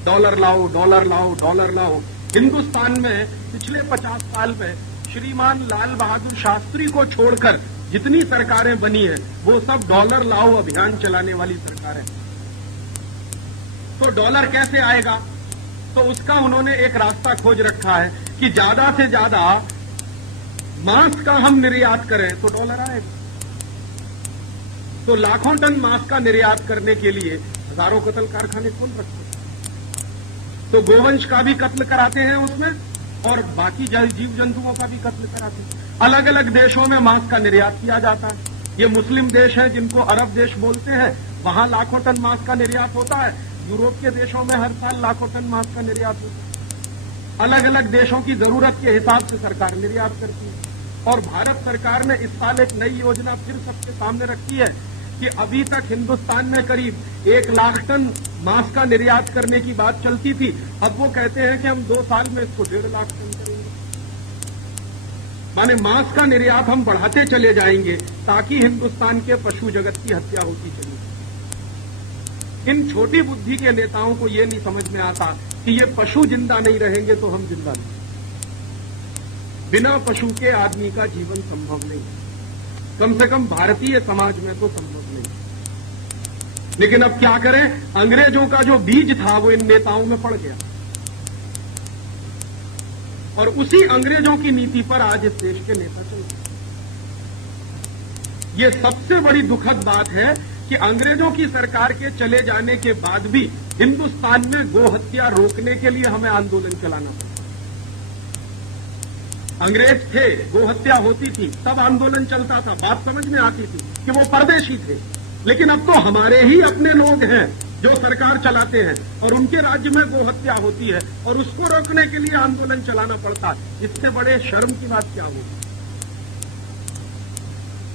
डॉलर लाओ, डॉलर लाओ, डॉलर लाओ। हिंदुस्तान में पिछले 50 साल में श्रीमान लाल बहादुर शास्त्री को छोड़कर जितनी सरकारें बनी है वो सब डॉलर लाओ अभियान चलाने वाली सरकारें। तो डॉलर कैसे आएगा? तो उसका उन्होंने एक रास्ता खोज रखा है कि ज्यादा से ज्यादा मांस का हम निर्यात करें तो डॉलर आएगा। तो लाखों टन मांस का निर्यात करने के लिए हजारों कत्ल कारखाने खोल रखते हैं। तो गोवंश का भी कत्ल कराते हैं उसमें और बाकी जीव जंतुओं का भी कत्ल कराते हैं। अलग अलग देशों में मांस का निर्यात किया जाता है। ये मुस्लिम देश है जिनको अरब देश बोलते हैं, वहां लाखों टन मांस का निर्यात होता है। यूरोप के देशों में हर साल लाखों टन मांस का निर्यात होता है। अलग अलग देशों की जरूरत के हिसाब से सरकार निर्यात करती है। और भारत सरकार ने इस साल एक नई योजना फिर सबके सामने रखी है कि अभी तक हिंदुस्तान में करीब 1 लाख टन मांस का निर्यात करने की बात चलती थी, अब वो कहते हैं कि हम 2 साल में इसको 1.5 लाख टन करेंगे। माने मांस का निर्यात हम बढ़ाते चले जाएंगे ताकि हिंदुस्तान के पशु जगत की हत्या होती चली। इन छोटी बुद्धि के नेताओं को ये नहीं समझ में आता कि ये पशु जिंदा नहीं रहेंगे तो हम जिंदा नहीं। बिना पशु के आदमी का जीवन संभव नहीं, कम से कम भारतीय समाज में तो संभव नहीं। लेकिन अब क्या करें, अंग्रेजों का जो बीज था वो इन नेताओं में पड़ गया और उसी अंग्रेजों की नीति पर आज इस देश के नेता चल रहे। ये सबसे बड़ी दुखद बात है कि अंग्रेजों की सरकार के चले जाने के बाद भी हिंदुस्तान में गो हत्या रोकने के लिए हमें आंदोलन चलाना पड़ा। अंग्रेज थे, गो हत्या होती थी, तब आंदोलन चलता था, बात समझ में आती थी कि वो परदेशी थे। लेकिन अब तो हमारे ही अपने लोग हैं जो सरकार चलाते हैं और उनके राज्य में गो हत्या होती है और उसको रोकने के लिए आंदोलन चलाना पड़ता है। इससे बड़े शर्म की बात क्या होगी?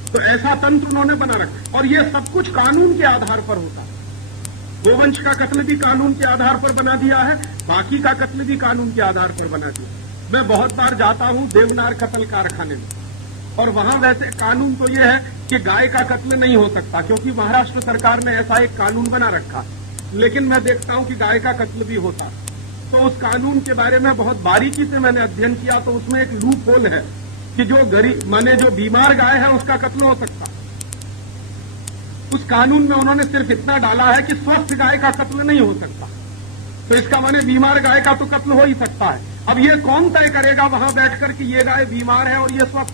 तो ऐसा तंत्र उन्होंने बना रखा और ये सब कुछ कानून के आधार पर होता है। गोवंश का कत्ल भी कानून के आधार पर बना दिया है, बाकी का कत्ल भी कानून के आधार पर बना दिया। मैं बहुत बार जाता हूं देवनार कत्ल कारखाने में और वहां वैसे कानून तो यह है कि गाय का कत्ल नहीं हो सकता क्योंकि महाराष्ट्र सरकार ने ऐसा एक कानून बना रखा। लेकिन मैं देखता हूं कि गाय का कत्ल भी होता। तो उस कानून के बारे में बहुत बारीकी से मैंने अध्ययन किया तो उसमें एक लूप होल है कि जो गरीब माने जो बीमार गाय है उसका कत्ल हो सकता। उस कानून में उन्होंने सिर्फ इतना डाला है कि स्वस्थ गाय का कत्ल नहीं हो सकता। तो इसका माने बीमार गाय का तो कत्ल हो ही सकता है। अब ये कौन तय करेगा वहां बैठकर कि ये गाय बीमार है और ये स्वस्थ?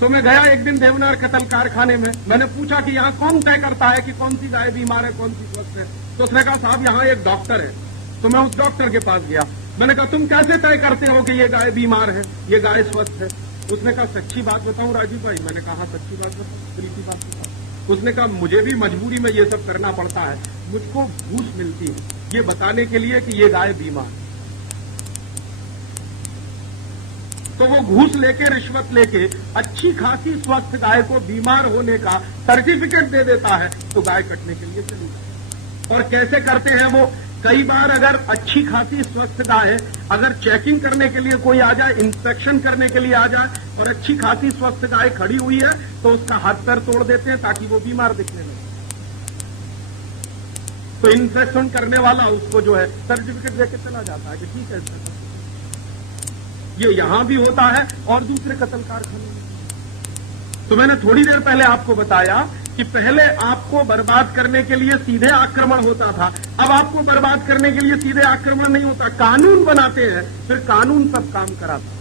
तो मैं गया एक दिन देवनार कत्ल कारखाने में, मैंने पूछा कि यहाँ कौन तय करता है कि कौन सी गाय बीमार है कौन सी स्वस्थ है? तो उसने कहा साहब यहाँ एक डॉक्टर है। तो मैं उस डॉक्टर के पास गया, मैंने कहा तुम कैसे तय करते हो कि ये गाय बीमार है ये गाय स्वस्थ है? उसने कहा सच्ची बात बताऊं राजीव भाई? मैंने कहा सच्ची बात बताओ, प्रीति बात बताओ। उसने कहा मुझे भी मजबूरी में ये सब करना पड़ता है, मुझको घूस मिलती है ये बताने के लिए कि ये गाय बीमार है। तो वो घूस लेके रिश्वत लेके अच्छी खासी स्वस्थ गाय को बीमार होने का सर्टिफिकेट दे देता है तो गाय कटने के लिए चली जाती। और कैसे करते हैं वो? कई बार अगर अच्छी खासी स्वस्थ गाय अगर चेकिंग करने के लिए कोई आ जाए, इंस्पेक्शन करने के लिए आ जाए और अच्छी खासी स्वस्थ गाय खड़ी हुई है तो उसका हाथ पैर तोड़ देते हैं ताकि वो बीमार दिखने लगे। तो इंस्पेक्शन करने वाला उसको जो है सर्टिफिकेट देके चला जाता है कि ठीक है। ये यहां भी होता है और दूसरे कत्ल कारखानों में। तो मैंने थोड़ी देर पहले आपको बताया कि पहले आपको बर्बाद करने के लिए सीधे आक्रमण होता था, अब आपको बर्बाद करने के लिए सीधे आक्रमण नहीं होता, कानून बनाते हैं, फिर कानून सब काम कराता है।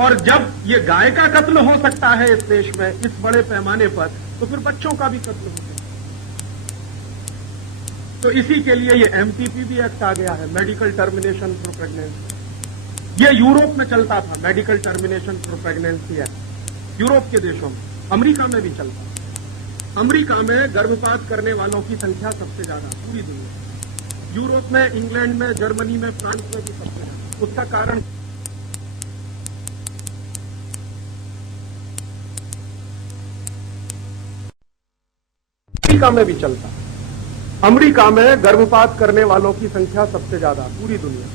और जब ये गाय का कत्ल हो सकता है इस देश में इस बड़े पैमाने पर, तो फिर बच्चों का भी कत्ल हो सकता है। तो इसी के लिए ये MTPB एक्ट आ गया है, मेडिकल टर्मिनेशन फॉर प्रेगनेंसी। ये यूरोप में चलता था, medical termination for pregnancy act, Europe के देशों में, अमेरिका में भी चलता है। अमेरिका में गर्भपात करने वालों की संख्या सबसे ज्यादा पूरी दुनिया, यूरोप में, इंग्लैंड में, जर्मनी में, फ्रांस में भी सबसे ज्यादा। उसका कारण अमेरिका में भी चलता है। अमेरिका में गर्भपात करने वालों की संख्या सबसे ज्यादा पूरी दुनिया,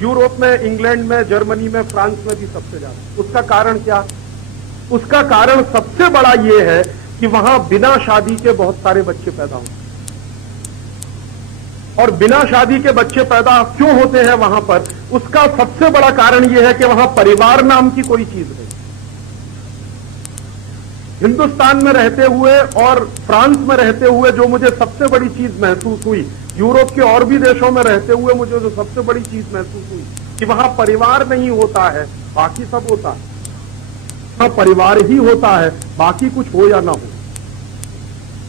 यूरोप में, इंग्लैंड में, जर्मनी में, फ्रांस में भी सबसे ज्यादा। उसका कारण क्या? उसका कारण सबसे बड़ा यह है कि वहां बिना शादी के बहुत सारे बच्चे पैदा होते हैं। और बिना शादी के बच्चे पैदा क्यों होते हैं वहां पर? उसका सबसे बड़ा कारण यह है कि वहां परिवार नाम की कोई चीज नहीं। हिंदुस्तान में रहते हुए और फ्रांस में रहते हुए जो मुझे सबसे बड़ी चीज महसूस हुई, यूरोप के और भी देशों में रहते हुए मुझे जो सबसे बड़ी चीज महसूस हुई कि वहां परिवार नहीं होता है, बाकी सब होता है। वहां परिवार ही होता है, बाकी कुछ हो या ना हो।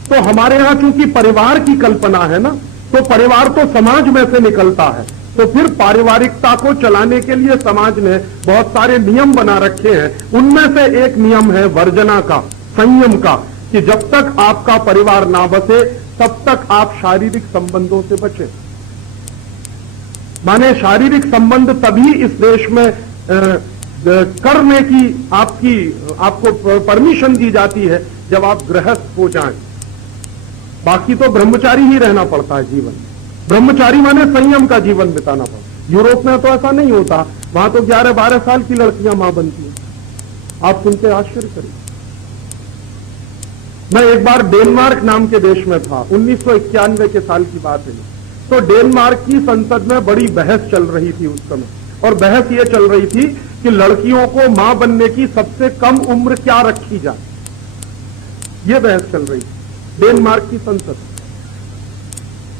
तो हमारे यहां चूंकि परिवार की कल्पना है ना, तो परिवार तो समाज में से निकलता है। तो फिर पारिवारिकता को चलाने के लिए समाज ने बहुत सारे नियम बना रखे हैं। उनमें से एक नियम है वर्जना का, संयम का, कि जब तक आपका परिवार ना बसे तब तक आप शारीरिक संबंधों से बचें। माने शारीरिक संबंध तभी इस देश में करने की आपको परमिशन दी जाती है जब आप गृहस्थ हो जाएं। बाकी तो ब्रह्मचारी ही रहना पड़ता है जीवन में। ब्रह्मचारी माने संयम का जीवन बिताना पड़ता। यूरोप में तो ऐसा नहीं होता, वहां तो 11-12 साल की लड़कियां मां बनती हैं। आप सुनते आश्चर्य करिए। मैं एक बार डेनमार्क नाम के देश में था, 1991 के साल की बात है। तो डेनमार्क की संसद में बड़ी बहस चल रही थी उस समय, और बहस ये चल रही थी कि लड़कियों को मां बनने की सबसे कम उम्र क्या रखी जाए। ये बहस चल रही थी डेनमार्क की संसद।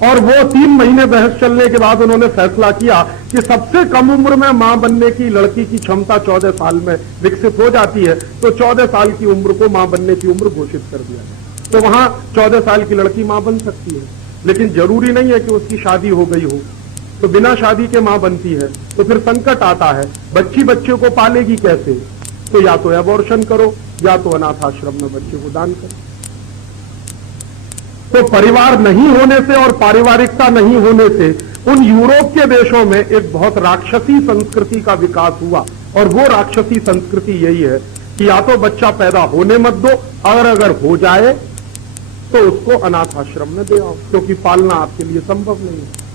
और वो 3 महीने बहस चलने के बाद उन्होंने फैसला किया कि सबसे कम उम्र में मां बनने की लड़की की क्षमता 14 साल में विकसित हो जाती है, तो 14 साल की उम्र को मां बनने की उम्र घोषित कर दिया जाए। तो वहां 14 साल की लड़की मां बन सकती है, लेकिन जरूरी नहीं है कि उसकी शादी हो गई हो। तो बिना शादी के मां बनती है तो फिर संकट आता है, बच्चे को पालेगी कैसे? तो या तो एबॉर्शन करो या तो अनाथ आश्रम में बच्चे को दान करो। तो परिवार नहीं होने से और पारिवारिकता नहीं होने से उन यूरोप के देशों में एक बहुत राक्षसी संस्कृति का विकास हुआ। और वो राक्षसी संस्कृति यही है कि या तो बच्चा पैदा होने मत दो, और अगर हो जाए तो उसको अनाथ आश्रम में दे आओ, क्योंकि पालना आपके लिए संभव नहीं है।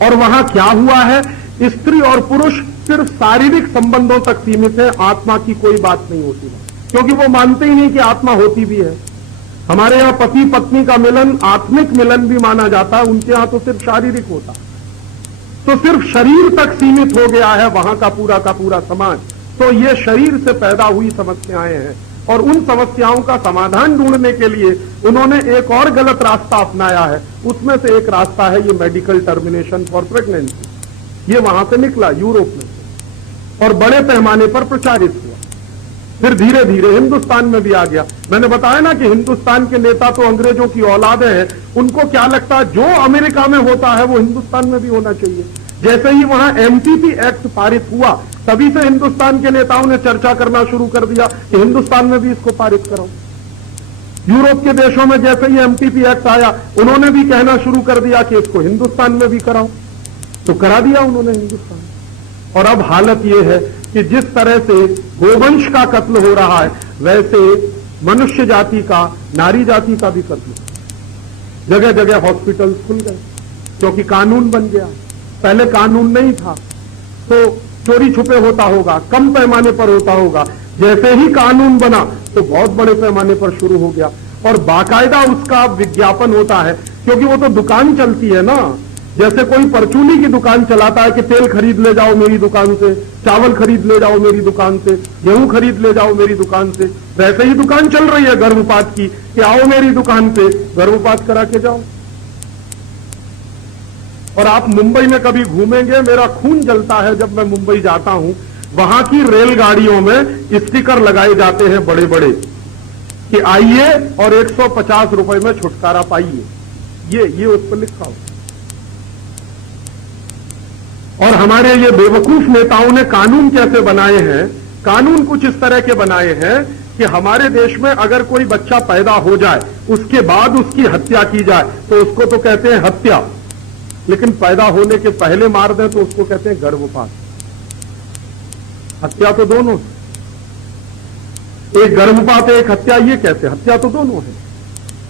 और वहां क्या हुआ है, स्त्री और पुरुष सिर्फ शारीरिक संबंधों तक सीमित है, आत्मा की कोई बात नहीं होती, क्योंकि वो मानते ही नहीं कि आत्मा होती भी है। हमारे यहां पति पत्नी का मिलन आत्मिक मिलन भी माना जाता है, उनके यहां तो सिर्फ शारीरिक होता। तो सिर्फ शरीर तक सीमित हो गया है वहां का पूरा समाज। तो ये शरीर से पैदा हुई समस्याएं हैं, और उन समस्याओं का समाधान ढूंढने के लिए उन्होंने एक और गलत रास्ता अपनाया है। उसमें से एक रास्ता है ये मेडिकल टर्मिनेशन फॉर प्रेगनेंसी। ये वहां से निकला यूरोप में और बड़े पैमाने पर प्रचारित हुआ, फिर धीरे धीरे हिंदुस्तान में भी आ गया। मैंने बताया ना कि हिंदुस्तान के नेता तो अंग्रेजों की औलादे हैं, उनको क्या लगता है जो अमेरिका में होता है वो हिंदुस्तान में भी होना चाहिए। जैसे ही वहां MTP एक्ट पारित हुआ, तभी से हिंदुस्तान के नेताओं ने चर्चा करना शुरू कर दिया कि हिंदुस्तान में भी इसको पारित करो। यूरोप के देशों में जैसे ही MTP एक्ट आया, उन्होंने भी कहना शुरू कर दिया कि इसको हिंदुस्तान में भी कराओ। तो करा दिया उन्होंने हिंदुस्तान। और अब हालत यह है कि जिस तरह से गोवंश का कत्ल हो रहा है, वैसे मनुष्य जाति का, नारी जाति का भी कत्ल। जगह जगह हॉस्पिटल्स खुल गए क्योंकि कानून बन गया। पहले कानून नहीं था तो चोरी छुपे होता होगा, कम पैमाने पर होता होगा। जैसे ही कानून बना तो बहुत बड़े पैमाने पर शुरू हो गया, और बाकायदा उसका विज्ञापन होता है, क्योंकि वो तो दुकान चलती है ना। जैसे कोई परचूनी की दुकान चलाता है कि तेल खरीद ले जाओ मेरी दुकान से, चावल खरीद ले जाओ मेरी दुकान से, गेहूं खरीद ले जाओ मेरी दुकान से, वैसे ही दुकान चल रही है गर्भपात की कि आओ मेरी दुकान पे गर्भपात करा के जाओ। और आप मुंबई में कभी घूमेंगे, मेरा खून जलता है जब मैं मुंबई जाता हूं, वहां की रेलगाड़ियों में स्टिकर लगाए जाते हैं बड़े बड़े कि आइए और 150 रुपए में छुटकारा पाइए, ये उस पर लिखा हो। और हमारे ये बेवकूफ नेताओं ने कानून कैसे बनाए हैं, कानून कुछ इस तरह के बनाए हैं कि हमारे देश में अगर कोई बच्चा पैदा हो जाए उसके बाद उसकी हत्या की जाए तो उसको तो कहते हैं हत्या, लेकिन पैदा होने के पहले मार दें तो उसको कहते हैं गर्भपात। हत्या तो दोनों, एक गर्भपात एक हत्या, ये कहते हैं हत्या तो दोनों है।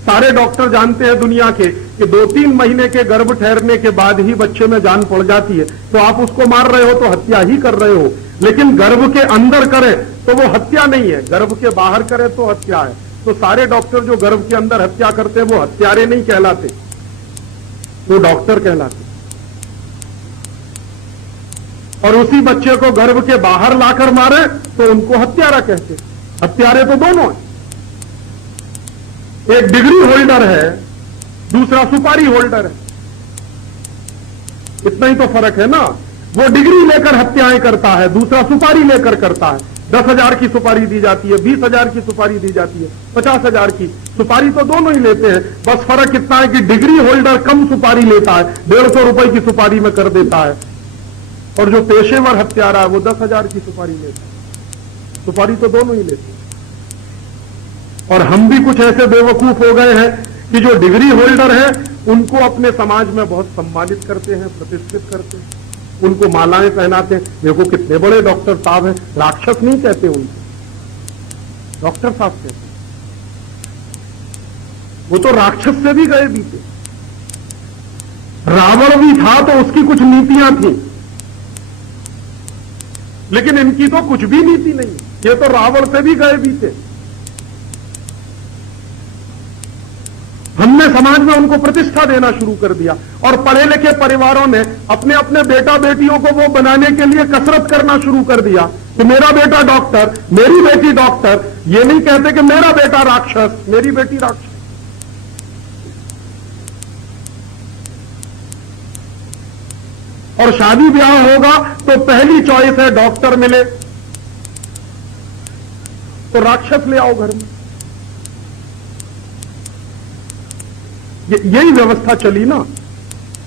सारे डॉक्टर जानते हैं दुनिया के कि 2-3 महीने के गर्भ ठहरने के बाद ही बच्चे में जान पड़ जाती है, तो आप उसको मार रहे हो तो हत्या ही कर रहे हो। लेकिन गर्भ के अंदर करें तो वो हत्या नहीं है, गर्भ के बाहर करें तो हत्या है। तो सारे डॉक्टर जो गर्भ के अंदर हत्या करते हैं वो हत्यारे नहीं कहलाते, वो डॉक्टर कहलाते। और उसी बच्चे को गर्भ के बाहर लाकर मारे तो उनको हत्यारा कहते। हत्यारे तो दोनों हैं, एक डिग्री होल्डर है, दूसरा सुपारी होल्डर है, इतना ही तो फर्क है ना। वो डिग्री लेकर हत्याएं करता है, दूसरा सुपारी लेकर करता है। 10,000 की सुपारी दी जाती है, 20,000 की सुपारी दी जाती है, 50,000 की सुपारी तो दोनों ही लेते हैं। बस फर्क इतना है कि डिग्री होल्डर कम सुपारी लेता है, 150 रुपए की सुपारी में कर देता है, और जो पेशेवर हत्यारा है वो 10,000 की सुपारी लेता है। सुपारी तो दोनों ही लेते हैं। और हम भी कुछ ऐसे बेवकूफ हो गए हैं कि जो डिग्री होल्डर है उनको अपने समाज में बहुत सम्मानित करते हैं, प्रतिष्ठित करते हैं, उनको मालाएं पहनाते हैं। देखो कितने बड़े डॉक्टर साहब हैं, राक्षस नहीं कहते उनको, डॉक्टर साहब कहते हैं। वो तो राक्षस से भी गए बीते। रावण भी था तो उसकी कुछ नीतियां थी, लेकिन इनकी तो कुछ भी नीति नहीं, ये तो रावण से भी गए बीते। हमने समाज में उनको प्रतिष्ठा देना शुरू कर दिया, और पढ़े लिखे परिवारों ने अपने अपने बेटा बेटियों को वो बनाने के लिए कसरत करना शुरू कर दिया कि मेरा बेटा डॉक्टर, मेरी बेटी डॉक्टर। ये नहीं कहते कि मेरा बेटा राक्षस, मेरी बेटी राक्षस। और शादी ब्याह होगा तो पहली चॉइस है डॉक्टर मिले तो राक्षस ले आओ घर में। यही व्यवस्था चली ना,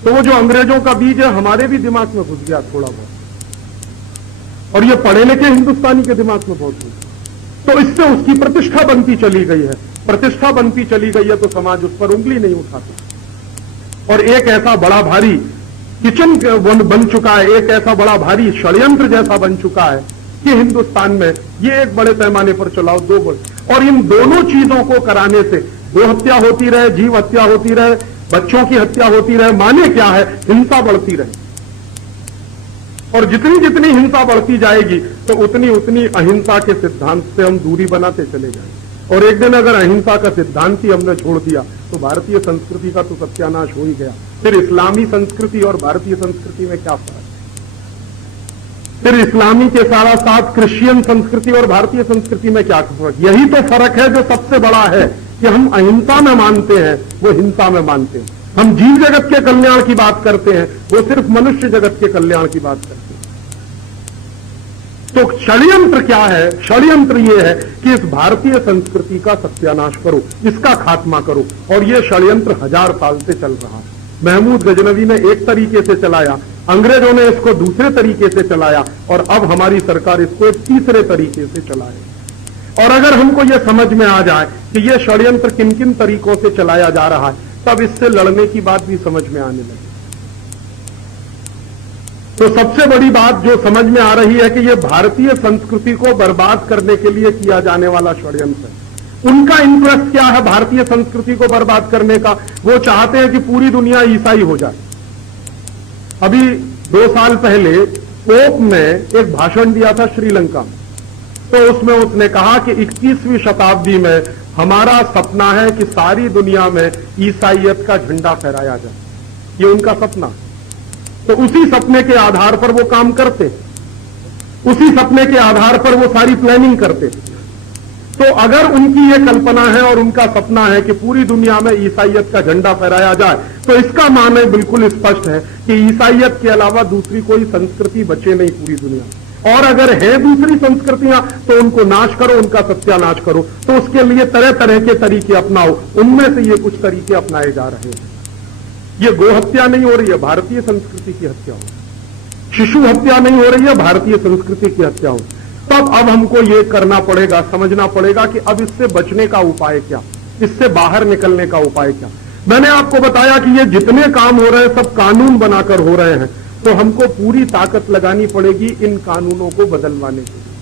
तो वो जो अंग्रेजों का बीज है हमारे भी दिमाग में घुस गया थोड़ा बहुत, और ये पढ़े लिखे हिंदुस्तानी के दिमाग में बहुत घुस गया। तो इससे उसकी प्रतिष्ठा बनती चली गई है, प्रतिष्ठा बनती चली गई है तो समाज उस पर उंगली नहीं उठाता। और एक ऐसा बड़ा भारी किचन बन चुका है, एक ऐसा बड़ा भारी षड्यंत्र जैसा बन चुका है कि हिंदुस्तान में ये एक बड़े पैमाने पर चलाओ, दो बड़े, और इन दोनों चीजों को कराने से गो हत्या होती रहे, जीव हत्या होती रहे, बच्चों की हत्या होती रहे, माने क्या है, हिंसा बढ़ती रहे। और जितनी जितनी हिंसा बढ़ती जाएगी तो उतनी उतनी अहिंसा के सिद्धांत से हम दूरी बनाते चले जाएंगे। और एक दिन अगर अहिंसा का सिद्धांत ही हमने छोड़ दिया तो भारतीय संस्कृति का तो सत्यानाश हो ही गया। फिर इस्लामी संस्कृति और भारतीय संस्कृति में क्या फर्क है? फिर इस्लामी के साथ साथ क्रिश्चियन संस्कृति और भारतीय संस्कृति में क्या फर्क? यही तो फर्क है जो सबसे बड़ा है कि हम अहिंसा में मानते हैं, वो हिंसा में मानते हैं। हम जीव जगत के कल्याण की बात करते हैं, वो सिर्फ मनुष्य जगत के कल्याण की बात करते हैं। तो षड्यंत्र क्या है? षड्यंत्र ये है कि इस भारतीय संस्कृति का सत्यानाश करो, इसका खात्मा करो। और ये षड्यंत्र 1000 साल से चल रहा है। महमूद गजनवी ने एक तरीके से चलाया, अंग्रेजों ने इसको दूसरे तरीके से चलाया, और अब हमारी सरकार इसको एक तीसरे तरीके से चलाए। और अगर हमको यह समझ में आ जाए कि यह षड्यंत्र किन किन तरीकों से चलाया जा रहा है, तब इससे लड़ने की बात भी समझ में आने लगी। तो सबसे बड़ी बात जो समझ में आ रही है कि यह भारतीय संस्कृति को बर्बाद करने के लिए किया जाने वाला षड्यंत्र है। उनका इंटरेस्ट क्या है भारतीय संस्कृति को बर्बाद करने का? वो चाहते हैं कि पूरी दुनिया ईसाई हो जाए। अभी 2 साल पहले पोप ने एक भाषण दिया था श्रीलंका में, तो उसमें उसने कहा कि 21वीं शताब्दी में हमारा सपना है कि सारी दुनिया में ईसाइयत का झंडा फहराया जाए। ये उनका सपना। तो उसी सपने के आधार पर वो काम करते, उसी सपने के आधार पर वो सारी प्लानिंग करते। तो अगर उनकी ये कल्पना है और उनका सपना है कि पूरी दुनिया में ईसाइयत का झंडा फहराया जाए, तो इसका माने बिल्कुल स्पष्ट है कि ईसाइयत के अलावा दूसरी कोई संस्कृति बचे नहीं पूरी दुनिया में। और अगर है दूसरी संस्कृतियां तो उनको नाश करो, उनका सत्यानाश करो। तो उसके लिए तरह तरह के तरीके अपनाओ। उनमें से ये कुछ तरीके अपनाए जा रहे हैं। ये गो हत्या नहीं हो रही है, भारतीय संस्कृति की हत्या हो रही है। शिशु हत्या नहीं हो रही है, भारतीय संस्कृति की हत्या हो रही है। तब अब हमको ये करना पड़ेगा, समझना पड़ेगा कि अब इससे बचने का उपाय क्या, इससे बाहर निकलने का उपाय क्या। मैंने आपको बताया कि ये जितने काम हो रहे हैं सब कानून बनाकर हो रहे हैं, तो हमको पूरी ताकत लगानी पड़ेगी इन कानूनों को बदलवाने के लिए।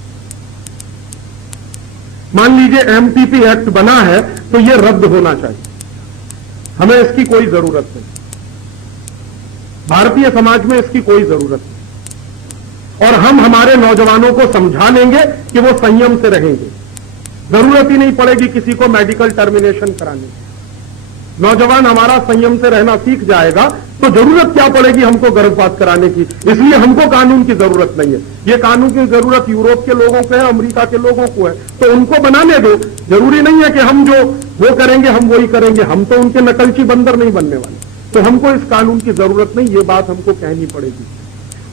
मान लीजिए एमटीपी एक्ट बना है तो ये रद्द होना चाहिए, हमें इसकी कोई जरूरत नहीं, भारतीय समाज में इसकी कोई जरूरत नहीं। और हम हमारे नौजवानों को समझा लेंगे कि वो संयम से रहेंगे, जरूरत ही नहीं पड़ेगी किसी को मेडिकल टर्मिनेशन कराने की। नौजवान हमारा संयम से रहना सीख जाएगा तो जरूरत क्या पड़ेगी हमको गर्भपात कराने की। इसलिए हमको कानून की जरूरत नहीं है। ये कानून की जरूरत यूरोप के लोगों को है, अमेरिका के लोगों को है, तो उनको बनाने दो। जरूरी नहीं है कि हम जो वो करेंगे हम वही करेंगे, हम तो उनके नकलची बंदर नहीं बनने वाले। तो हमको इस कानून की जरूरत नहीं, ये बात हमको कहनी पड़ेगी।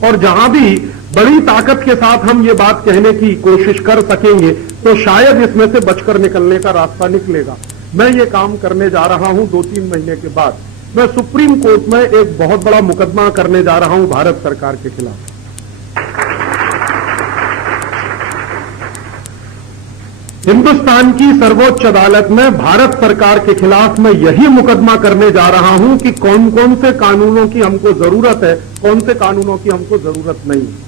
और जहां भी बड़ी ताकत के साथ हम ये बात कहने की कोशिश कर सकेंगे तो शायद इसमें से बचकर निकलने का रास्ता निकलेगा। मैं ये काम करने जा रहा हूं 2-3 महीने के बाद। मैं सुप्रीम कोर्ट में एक बहुत बड़ा मुकदमा करने जा रहा हूं भारत सरकार के खिलाफ। हिंदुस्तान की सर्वोच्च अदालत में भारत सरकार के खिलाफ मैं यही मुकदमा करने जा रहा हूं कि कौन कौन से कानूनों की हमको जरूरत है, कौन से कानूनों की हमको जरूरत नहीं है।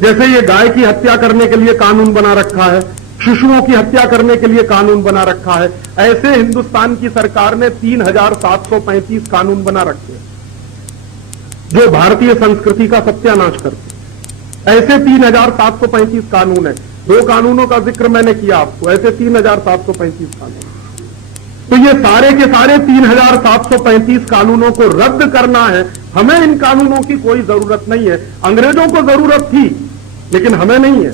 जैसे ये गाय की हत्या करने के लिए कानून बना रखा है, शिशुओं की हत्या करने के लिए कानून बना रखा है, ऐसे हिंदुस्तान की सरकार ने 3735 कानून बना रखे हैं जो भारतीय संस्कृति का सत्यानाश करते। ऐसे 3735 कानून है। 2 कानूनों का जिक्र मैंने किया आपको, ऐसे 3735 कानून। तो ये सारे के सारे 3735 कानूनों को रद्द करना है। हमें इन कानूनों की कोई जरूरत नहीं है। अंग्रेजों को जरूरत थी लेकिन हमें नहीं है।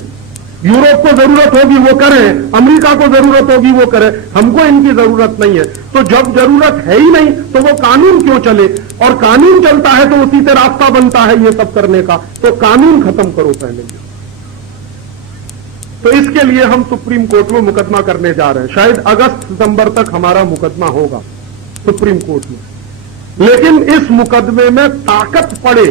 यूरोप को जरूरत होगी वो करें, अमेरिका को जरूरत होगी वो करें, हमको इनकी जरूरत नहीं है। तो जब जरूरत है ही नहीं तो वो कानून क्यों चले? और कानून चलता है तो उसी से रास्ता बनता है ये सब करने का। तो कानून खत्म करो पहले। तो इसके लिए हम सुप्रीम कोर्ट में मुकदमा करने जा रहे हैं। शायद अगस्त-सितंबर तक हमारा मुकदमा होगा सुप्रीम कोर्ट में। लेकिन इस मुकदमे में ताकत पड़े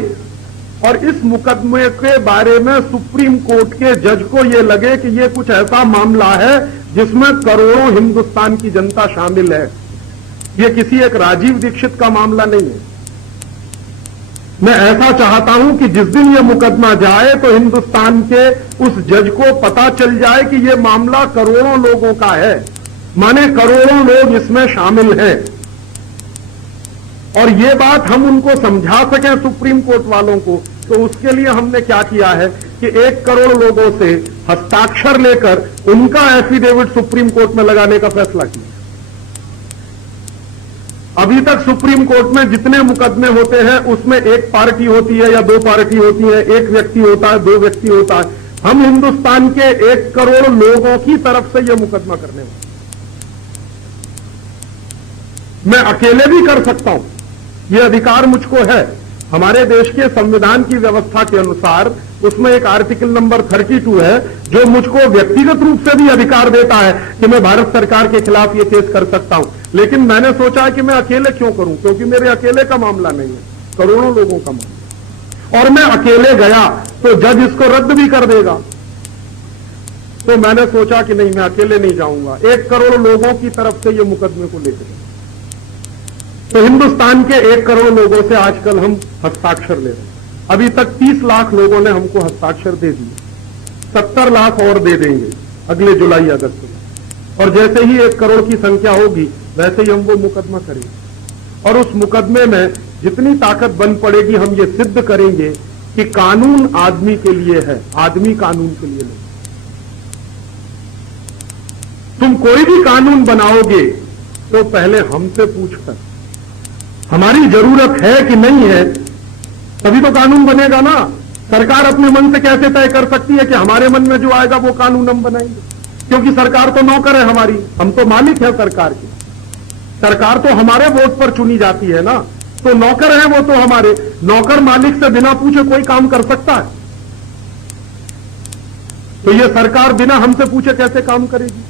और इस मुकदमे के बारे में सुप्रीम कोर्ट के जज को यह लगे कि यह कुछ ऐसा मामला है जिसमें करोड़ों हिंदुस्तान की जनता शामिल है, यह किसी एक राजीव दीक्षित का मामला नहीं है। मैं ऐसा चाहता हूं कि जिस दिन यह मुकदमा जाए तो हिंदुस्तान के उस जज को पता चल जाए कि यह मामला करोड़ों लोगों का है, माने करोड़ों लोग इसमें शामिल हैं। और ये बात हम उनको समझा सकें सुप्रीम कोर्ट वालों को, तो उसके लिए हमने क्या किया है कि 1 करोड़ लोगों से हस्ताक्षर लेकर उनका एफिडेविट सुप्रीम कोर्ट में लगाने का फैसला किया। अभी तक सुप्रीम कोर्ट में जितने मुकदमे होते हैं उसमें 1 पार्टी होती है या 2 पार्टी होती है, 1 व्यक्ति होता है, 2 व्यक्ति होता है। हम हिंदुस्तान के 1 करोड़ लोगों की तरफ से यह मुकदमा करने वाले। मैं अकेले भी कर सकता हूं, यह अधिकार मुझको है। हमारे देश के संविधान की व्यवस्था के अनुसार उसमें एक आर्टिकल नंबर 32 है जो मुझको व्यक्तिगत रूप से भी अधिकार देता है कि मैं भारत सरकार के खिलाफ ये केस कर सकता हूं। लेकिन मैंने सोचा कि मैं अकेले क्यों करूं, क्योंकि मेरे अकेले का मामला नहीं है, करोड़ों लोगों का मामला। और मैं अकेले गया तो जज इसको रद्द भी कर देगा। तो मैंने सोचा कि नहीं, मैं अकेले नहीं जाऊंगा, 1 करोड़ लोगों की तरफ से ये मुकदमे को लेकर। तो हिंदुस्तान के 1 करोड़ लोगों से आजकल हम हस्ताक्षर ले रहे हैं। अभी तक 30 लाख लोगों ने हमको हस्ताक्षर दे दिए, 70 लाख और दे देंगे अगले जुलाई अगस्त में। और जैसे ही 1 करोड़ की संख्या होगी वैसे ही हम वो मुकदमा करेंगे। और उस मुकदमे में जितनी ताकत बन पड़ेगी हम ये सिद्ध करेंगे कि कानून आदमी के लिए है, आदमी कानून के लिए नहीं। तुम कोई भी कानून बनाओगे तो पहले हमसे पूछकर, हमारी जरूरत है कि नहीं है, तभी तो कानून बनेगा ना। सरकार अपने मन से कैसे तय कर सकती है कि हमारे मन में जो आएगा वो कानून हम बनाएंगे? क्योंकि सरकार तो नौकर है हमारी, हम तो मालिक है सरकार की। सरकार तो हमारे वोट पर चुनी जाती है ना, तो नौकर है वो तो हमारे। नौकर मालिक से बिना पूछे कोई काम कर सकता है? तो ये सरकार बिना हमसे पूछे कैसे काम करेगी?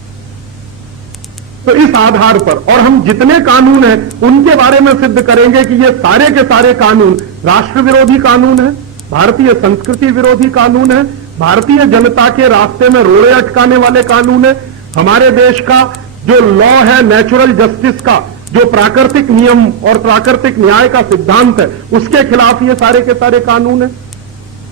तो इस आधार पर, और हम जितने कानून हैं उनके बारे में सिद्ध करेंगे कि ये सारे के सारे कानून राष्ट्र विरोधी कानून है, भारतीय संस्कृति विरोधी कानून है, भारतीय जनता के रास्ते में रोड़े अटकाने वाले कानून है। हमारे देश का जो लॉ है, नेचुरल जस्टिस का जो प्राकृतिक नियम और प्राकृतिक न्याय का सिद्धांत है, उसके खिलाफ ये सारे के सारे कानून है।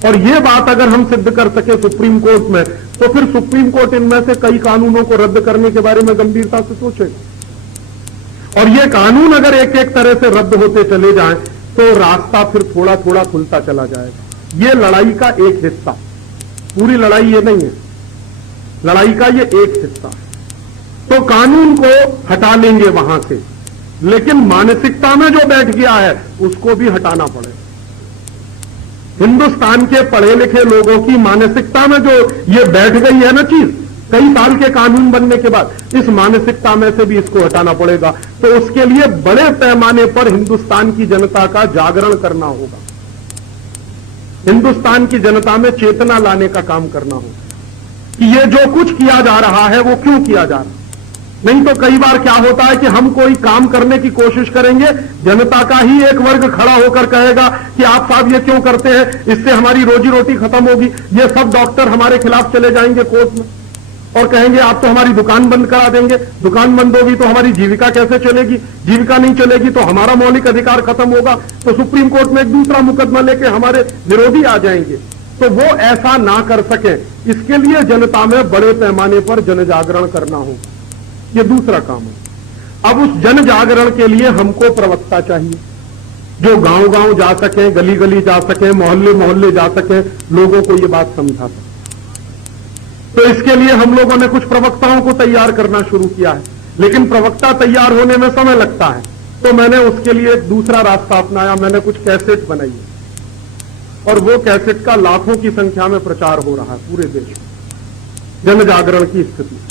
और ये बात अगर हम सिद्ध कर सके सुप्रीम कोर्ट में, तो फिर सुप्रीम कोर्ट इनमें से कई कानूनों को रद्द करने के बारे में गंभीरता से सोचेगा। और ये कानून अगर एक एक तरह से रद्द होते चले जाएं, तो रास्ता फिर थोड़ा थोड़ा खुलता चला जाएगा। ये लड़ाई का एक हिस्सा, पूरी लड़ाई ये नहीं है, लड़ाई का ये एक हिस्सा है। तो कानून को हटा लेंगे वहां से, लेकिन मानसिकता में जो बैठ गया है उसको भी हटाना पड़ेगा। हिंदुस्तान के पढ़े लिखे लोगों की मानसिकता में जो ये बैठ गई है ना चीज, कई साल के कानून बनने के बाद, इस मानसिकता में से भी इसको हटाना पड़ेगा। तो उसके लिए बड़े पैमाने पर हिंदुस्तान की जनता का जागरण करना होगा, हिंदुस्तान की जनता में चेतना लाने का काम करना होगा कि ये जो कुछ किया जा रहा है वो क्यों किया जा रहा है। नहीं तो कई बार क्या होता है कि हम कोई काम करने की कोशिश करेंगे, जनता का ही एक वर्ग खड़ा होकर कहेगा कि आप साहब ये क्यों करते हैं, इससे हमारी रोजी रोटी खत्म होगी। ये सब डॉक्टर हमारे खिलाफ चले जाएंगे कोर्ट में और कहेंगे आप तो हमारी दुकान बंद करा देंगे, दुकान बंद होगी तो हमारी जीविका कैसे चलेगी, जीविका नहीं चलेगी तो हमारा मौलिक अधिकार खत्म होगा। तो सुप्रीम कोर्ट में एक दूसरा मुकदमा लेके हमारे विरोधी आ जाएंगे। तो वो ऐसा ना कर सके, इसके लिए जनता में बड़े पैमाने पर जन जागरण करना हो, ये दूसरा काम है। अब उस जन जागरण के लिए हमको प्रवक्ता चाहिए जो गांव गांव जा सके, गली गली जा सके, मोहल्ले मोहल्ले जा सके, लोगों को ये बात समझा सके। तो इसके लिए हम लोगों ने कुछ प्रवक्ताओं को तैयार करना शुरू किया है, लेकिन प्रवक्ता तैयार होने में समय लगता है। तो मैंने उसके लिए एक दूसरा रास्ता अपनाया, मैंने कुछ कैसेट बनाई है और वो कैसेट का लाखों की संख्या में प्रचार हो रहा है पूरे देश में, जन जागरण की स्थिति।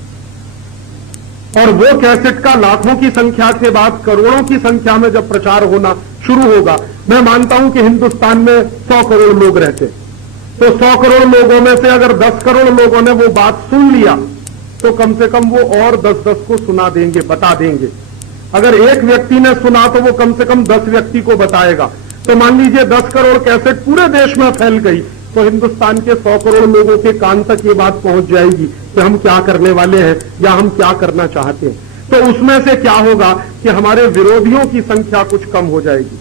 और वो कैसेट का लाखों की संख्या के बाद करोड़ों की संख्या में जब प्रचार होना शुरू होगा, मैं मानता हूं कि हिंदुस्तान में 100 करोड़ लोग रहते, तो 100 करोड़ लोगों में से अगर 10 करोड़ लोगों ने वो बात सुन लिया, तो कम से कम वो और 10-10 को सुना देंगे, बता देंगे। अगर एक व्यक्ति ने सुना तो वो कम से कम 10 व्यक्ति को बताएगा। तो मान लीजिए 10 करोड़ कैसेट पूरे देश में फैल गई, तो हिंदुस्तान के 100 करोड़ लोगों के कान तक ये बात पहुंच जाएगी कि हम क्या करने वाले हैं या हम क्या करना चाहते हैं। तो उसमें से क्या होगा कि हमारे विरोधियों की संख्या कुछ कम हो जाएगी,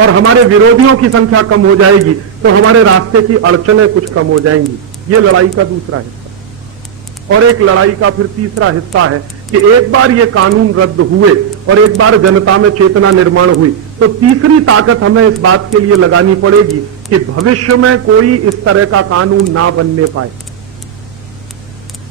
और हमारे विरोधियों की संख्या कम हो जाएगी तो हमारे रास्ते की अड़चनें कुछ कम हो जाएंगी। ये लड़ाई का दूसरा हिस्सा। और एक लड़ाई का फिर तीसरा हिस्सा है कि एक बार ये कानून रद्द हुए और एक बार जनता में चेतना निर्माण हुई, तो तीसरी ताकत हमें इस बात के लिए लगानी पड़ेगी कि भविष्य में कोई इस तरह का कानून ना बनने पाए।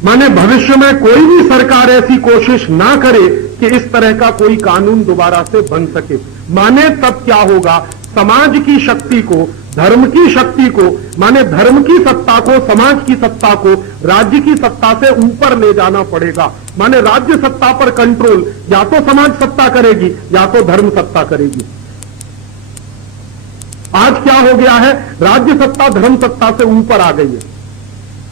माने भविष्य में कोई भी सरकार ऐसी कोशिश ना करे कि इस तरह का कोई कानून दोबारा से बन सके। माने तब क्या होगा, समाज की शक्ति को, धर्म की शक्ति को, माने धर्म की सत्ता को, समाज की सत्ता को राज्य की सत्ता से ऊपर ले जाना पड़ेगा। माने राज्य सत्ता पर कंट्रोल या तो समाज सत्ता करेगी या तो धर्म सत्ता करेगी। आज क्या हो गया है, राज्य सत्ता धर्म सत्ता से ऊपर आ गई है,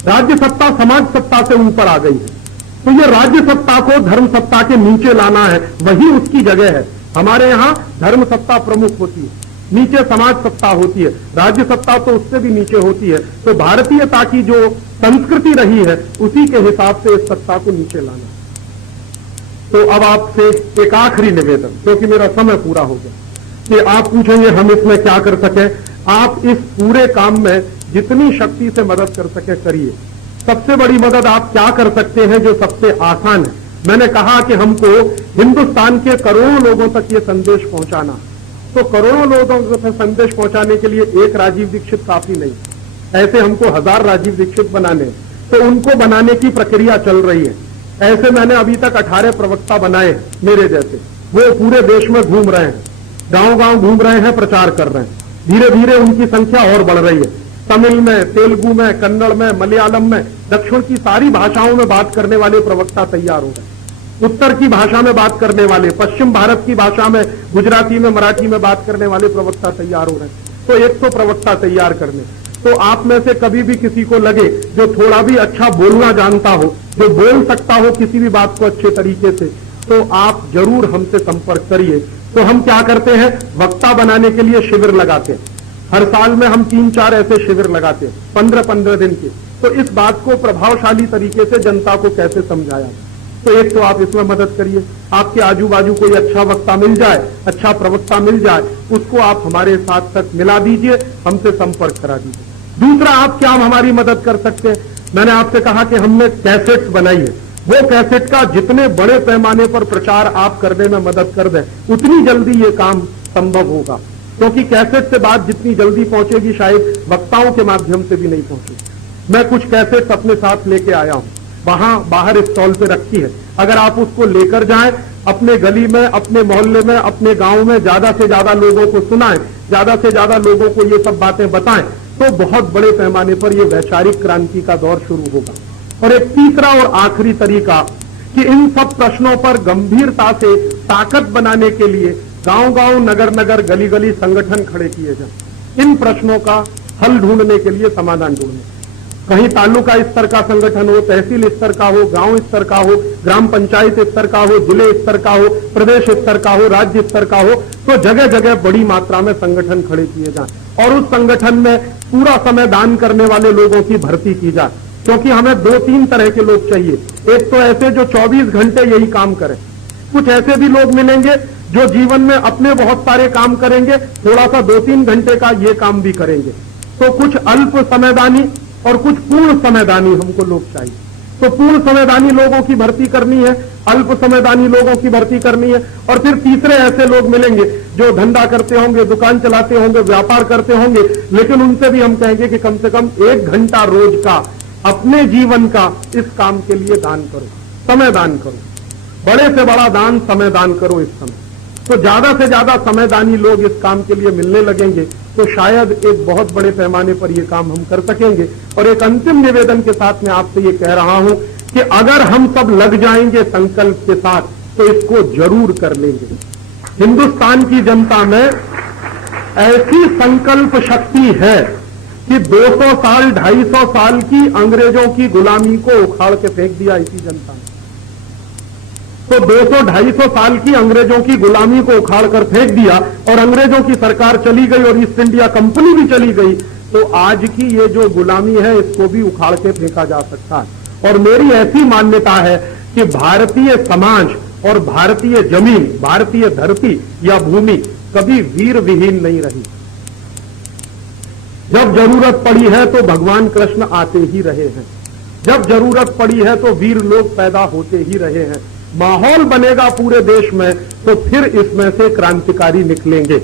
राज्य सत्ता समाज सत्ता से ऊपर आ गई है। तो ये राज्य सत्ता को धर्म सत्ता के नीचे लाना है, वही उसकी जगह है। हमारे यहां धर्म सत्ता प्रमुख होती है, नीचे समाज सत्ता होती है, राज्य सत्ता तो उससे भी नीचे होती है। तो भारतीयता की जो संस्कृति रही है उसी के हिसाब से इस सत्ता को नीचे लाना। तो अब आपसे एक आखिरी निवेदन, क्योंकि मेरा समय पूरा हो गया, कि आप पूछेंगे हम इसमें क्या कर सके। आप इस पूरे काम में जितनी शक्ति से मदद कर सके करिए। सबसे बड़ी मदद आप क्या कर सकते हैं, जो सबसे आसान है। मैंने कहा कि हमको हिंदुस्तान के करोड़ों लोगों तक ये संदेश पहुंचाना, तो करोड़ों लोगों तक संदेश पहुंचाने के लिए एक राजीव दीक्षित काफी नहीं, ऐसे हमको 1000 राजीव दीक्षित बनाने। तो उनको बनाने की प्रक्रिया चल रही है। ऐसे मैंने अभी तक 18 प्रवक्ता बनाए मेरे जैसे, वो पूरे देश में घूम रहे हैं। गांव-गांव घूम रहे हैं, प्रचार कर रहे हैं। धीरे धीरे उनकी संख्या और बढ़ रही है। तमिल में, तेलुगु में, कन्नड़ में, मलयालम में, दक्षिण की सारी भाषाओं में बात करने वाले प्रवक्ता तैयार हो गए। उत्तर की भाषा में बात करने वाले, पश्चिम भारत की भाषा में, गुजराती में, मराठी में बात करने वाले प्रवक्ता तैयार हो रहे हैं। तो एक तो प्रवक्ता तैयार करने, तो आप में से कभी भी किसी को लगे जो थोड़ा भी अच्छा बोलना जानता हो, जो बोल सकता हो किसी भी बात को अच्छे तरीके से, तो आप जरूर हमसे संपर्क करिए। तो हम क्या करते हैं, वक्ता बनाने के लिए शिविर लगाते हैं। हर साल में हम 3-4 ऐसे शिविर लगाते हैं, 15-15 दिन के। तो इस बात को प्रभावशाली तरीके से जनता को कैसे समझाया, तो एक तो आप इसमें मदद करिए। आपके आजू बाजू कोई अच्छा वक्ता मिल जाए, अच्छा प्रवक्ता मिल जाए, उसको आप हमारे साथ तक मिला दीजिए, हमसे संपर्क करा दीजिए। दूसरा, आप क्या हमारी मदद कर सकते हैं, मैंने आपसे कहा कि हमने कैसेट्स बनाई है। वो कैसेट का जितने बड़े पैमाने पर प्रचार आप करने में मदद कर दें, उतनी जल्दी ये काम संभव होगा। क्योंकि कैसेट से बात जितनी जल्दी पहुंचेगी, शायद वक्ताओं के माध्यम से भी नहीं पहुंचेगी। मैं कुछ कैसेट्स अपने साथ लेके आया हूं, वहां बाहर स्टॉल पे रखी है। अगर आप उसको लेकर जाएं, अपने गली में, अपने मोहल्ले में, अपने गांव में ज्यादा से ज्यादा लोगों को सुनाएं, ज्यादा से ज्यादा लोगों को ये सब बातें बताएं, तो बहुत बड़े पैमाने पर यह वैचारिक क्रांति का दौर शुरू होगा। और एक तीसरा और आखिरी तरीका कि इन सब प्रश्नों पर गंभीरता से ताकत बनाने के लिए गांव-गांव, नगर-नगर, गली-गली संगठन खड़े किए जाएं। इन प्रश्नों का हल ढूंढने के लिए, समाधान ढूंढने, कहीं तालुका स्तर का संगठन हो, तहसील स्तर का हो, गांव स्तर का हो, ग्राम पंचायत स्तर का हो, जिले स्तर का हो, प्रदेश स्तर का हो, राज्य स्तर का हो, तो जगह जगह बड़ी मात्रा में संगठन खड़े किए जाएं और उस संगठन में पूरा समय दान करने वाले लोगों की भर्ती की जाए। क्योंकि हमें 2-3 तरह के लोग चाहिए। एक तो ऐसे जो 24 घंटे यही काम करें, कुछ ऐसे भी लोग मिलेंगे जो जीवन में अपने बहुत सारे काम करेंगे, थोड़ा सा 2-3 घंटे का ये काम भी करेंगे। तो कुछ अल्प समयदानी और कुछ पूर्ण समयदानी हमको लोग चाहिए। तो पूर्ण समयदानी लोगों की भर्ती करनी है, अल्प समयदानी लोगों की भर्ती करनी है, और फिर तीसरे ऐसे लोग मिलेंगे जो धंधा करते होंगे, दुकान चलाते होंगे, व्यापार करते होंगे, लेकिन उनसे भी हम कहेंगे कि कम से कम 1 घंटा रोज का अपने जीवन का इस काम के लिए दान करो, समय दान करो। बड़े से बड़ा दान समय दान करो इस समय। तो ज्यादा से ज्यादा समयदानी लोग इस काम के लिए मिलने लगेंगे, तो शायद एक बहुत बड़े पैमाने पर यह काम हम कर सकेंगे। और एक अंतिम निवेदन के साथ मैं आपसे ये कह रहा हूं कि अगर हम सब लग जाएंगे संकल्प के साथ, तो इसको जरूर कर लेंगे। हिंदुस्तान की जनता में ऐसी संकल्प शक्ति है कि 200 साल, 250 साल की अंग्रेजों की गुलामी को उखाड़ के फेंक दिया इसी जनता ने। तो 200-250 साल की अंग्रेजों की गुलामी को उखाड़ कर फेंक दिया और अंग्रेजों की सरकार चली गई और ईस्ट इंडिया कंपनी भी चली गई। तो आज की ये जो गुलामी है, इसको भी उखाड़ के फेंका जा सकता है। और मेरी ऐसी मान्यता है कि भारतीय समाज और भारतीय जमीन, भारतीय धरती या भूमि कभी वीर विहीन नहीं रही। जब जरूरत पड़ी है तो भगवान कृष्ण आते ही रहे हैं, जब जरूरत पड़ी है तो वीर लोग पैदा होते ही रहे हैं। माहौल बनेगा पूरे देश में तो फिर इसमें से क्रांतिकारी निकलेंगे,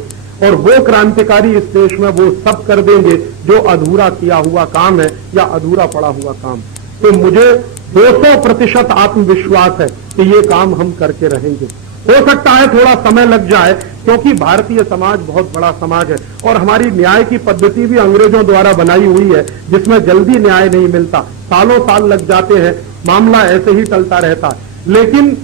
और वो क्रांतिकारी इस देश में वो सब कर देंगे जो अधूरा किया हुआ काम है या अधूरा पड़ा हुआ काम। तो मुझे 200% आत्मविश्वास है कि ये काम हम करके रहेंगे। हो सकता है थोड़ा समय लग जाए, क्योंकि भारतीय समाज बहुत बड़ा समाज है और हमारी न्याय की पद्धति भी अंग्रेजों द्वारा बनाई हुई है, जिसमें जल्दी न्याय नहीं मिलता, सालों साल लग जाते हैं, मामला ऐसे ही चलता रहता है। लेकिन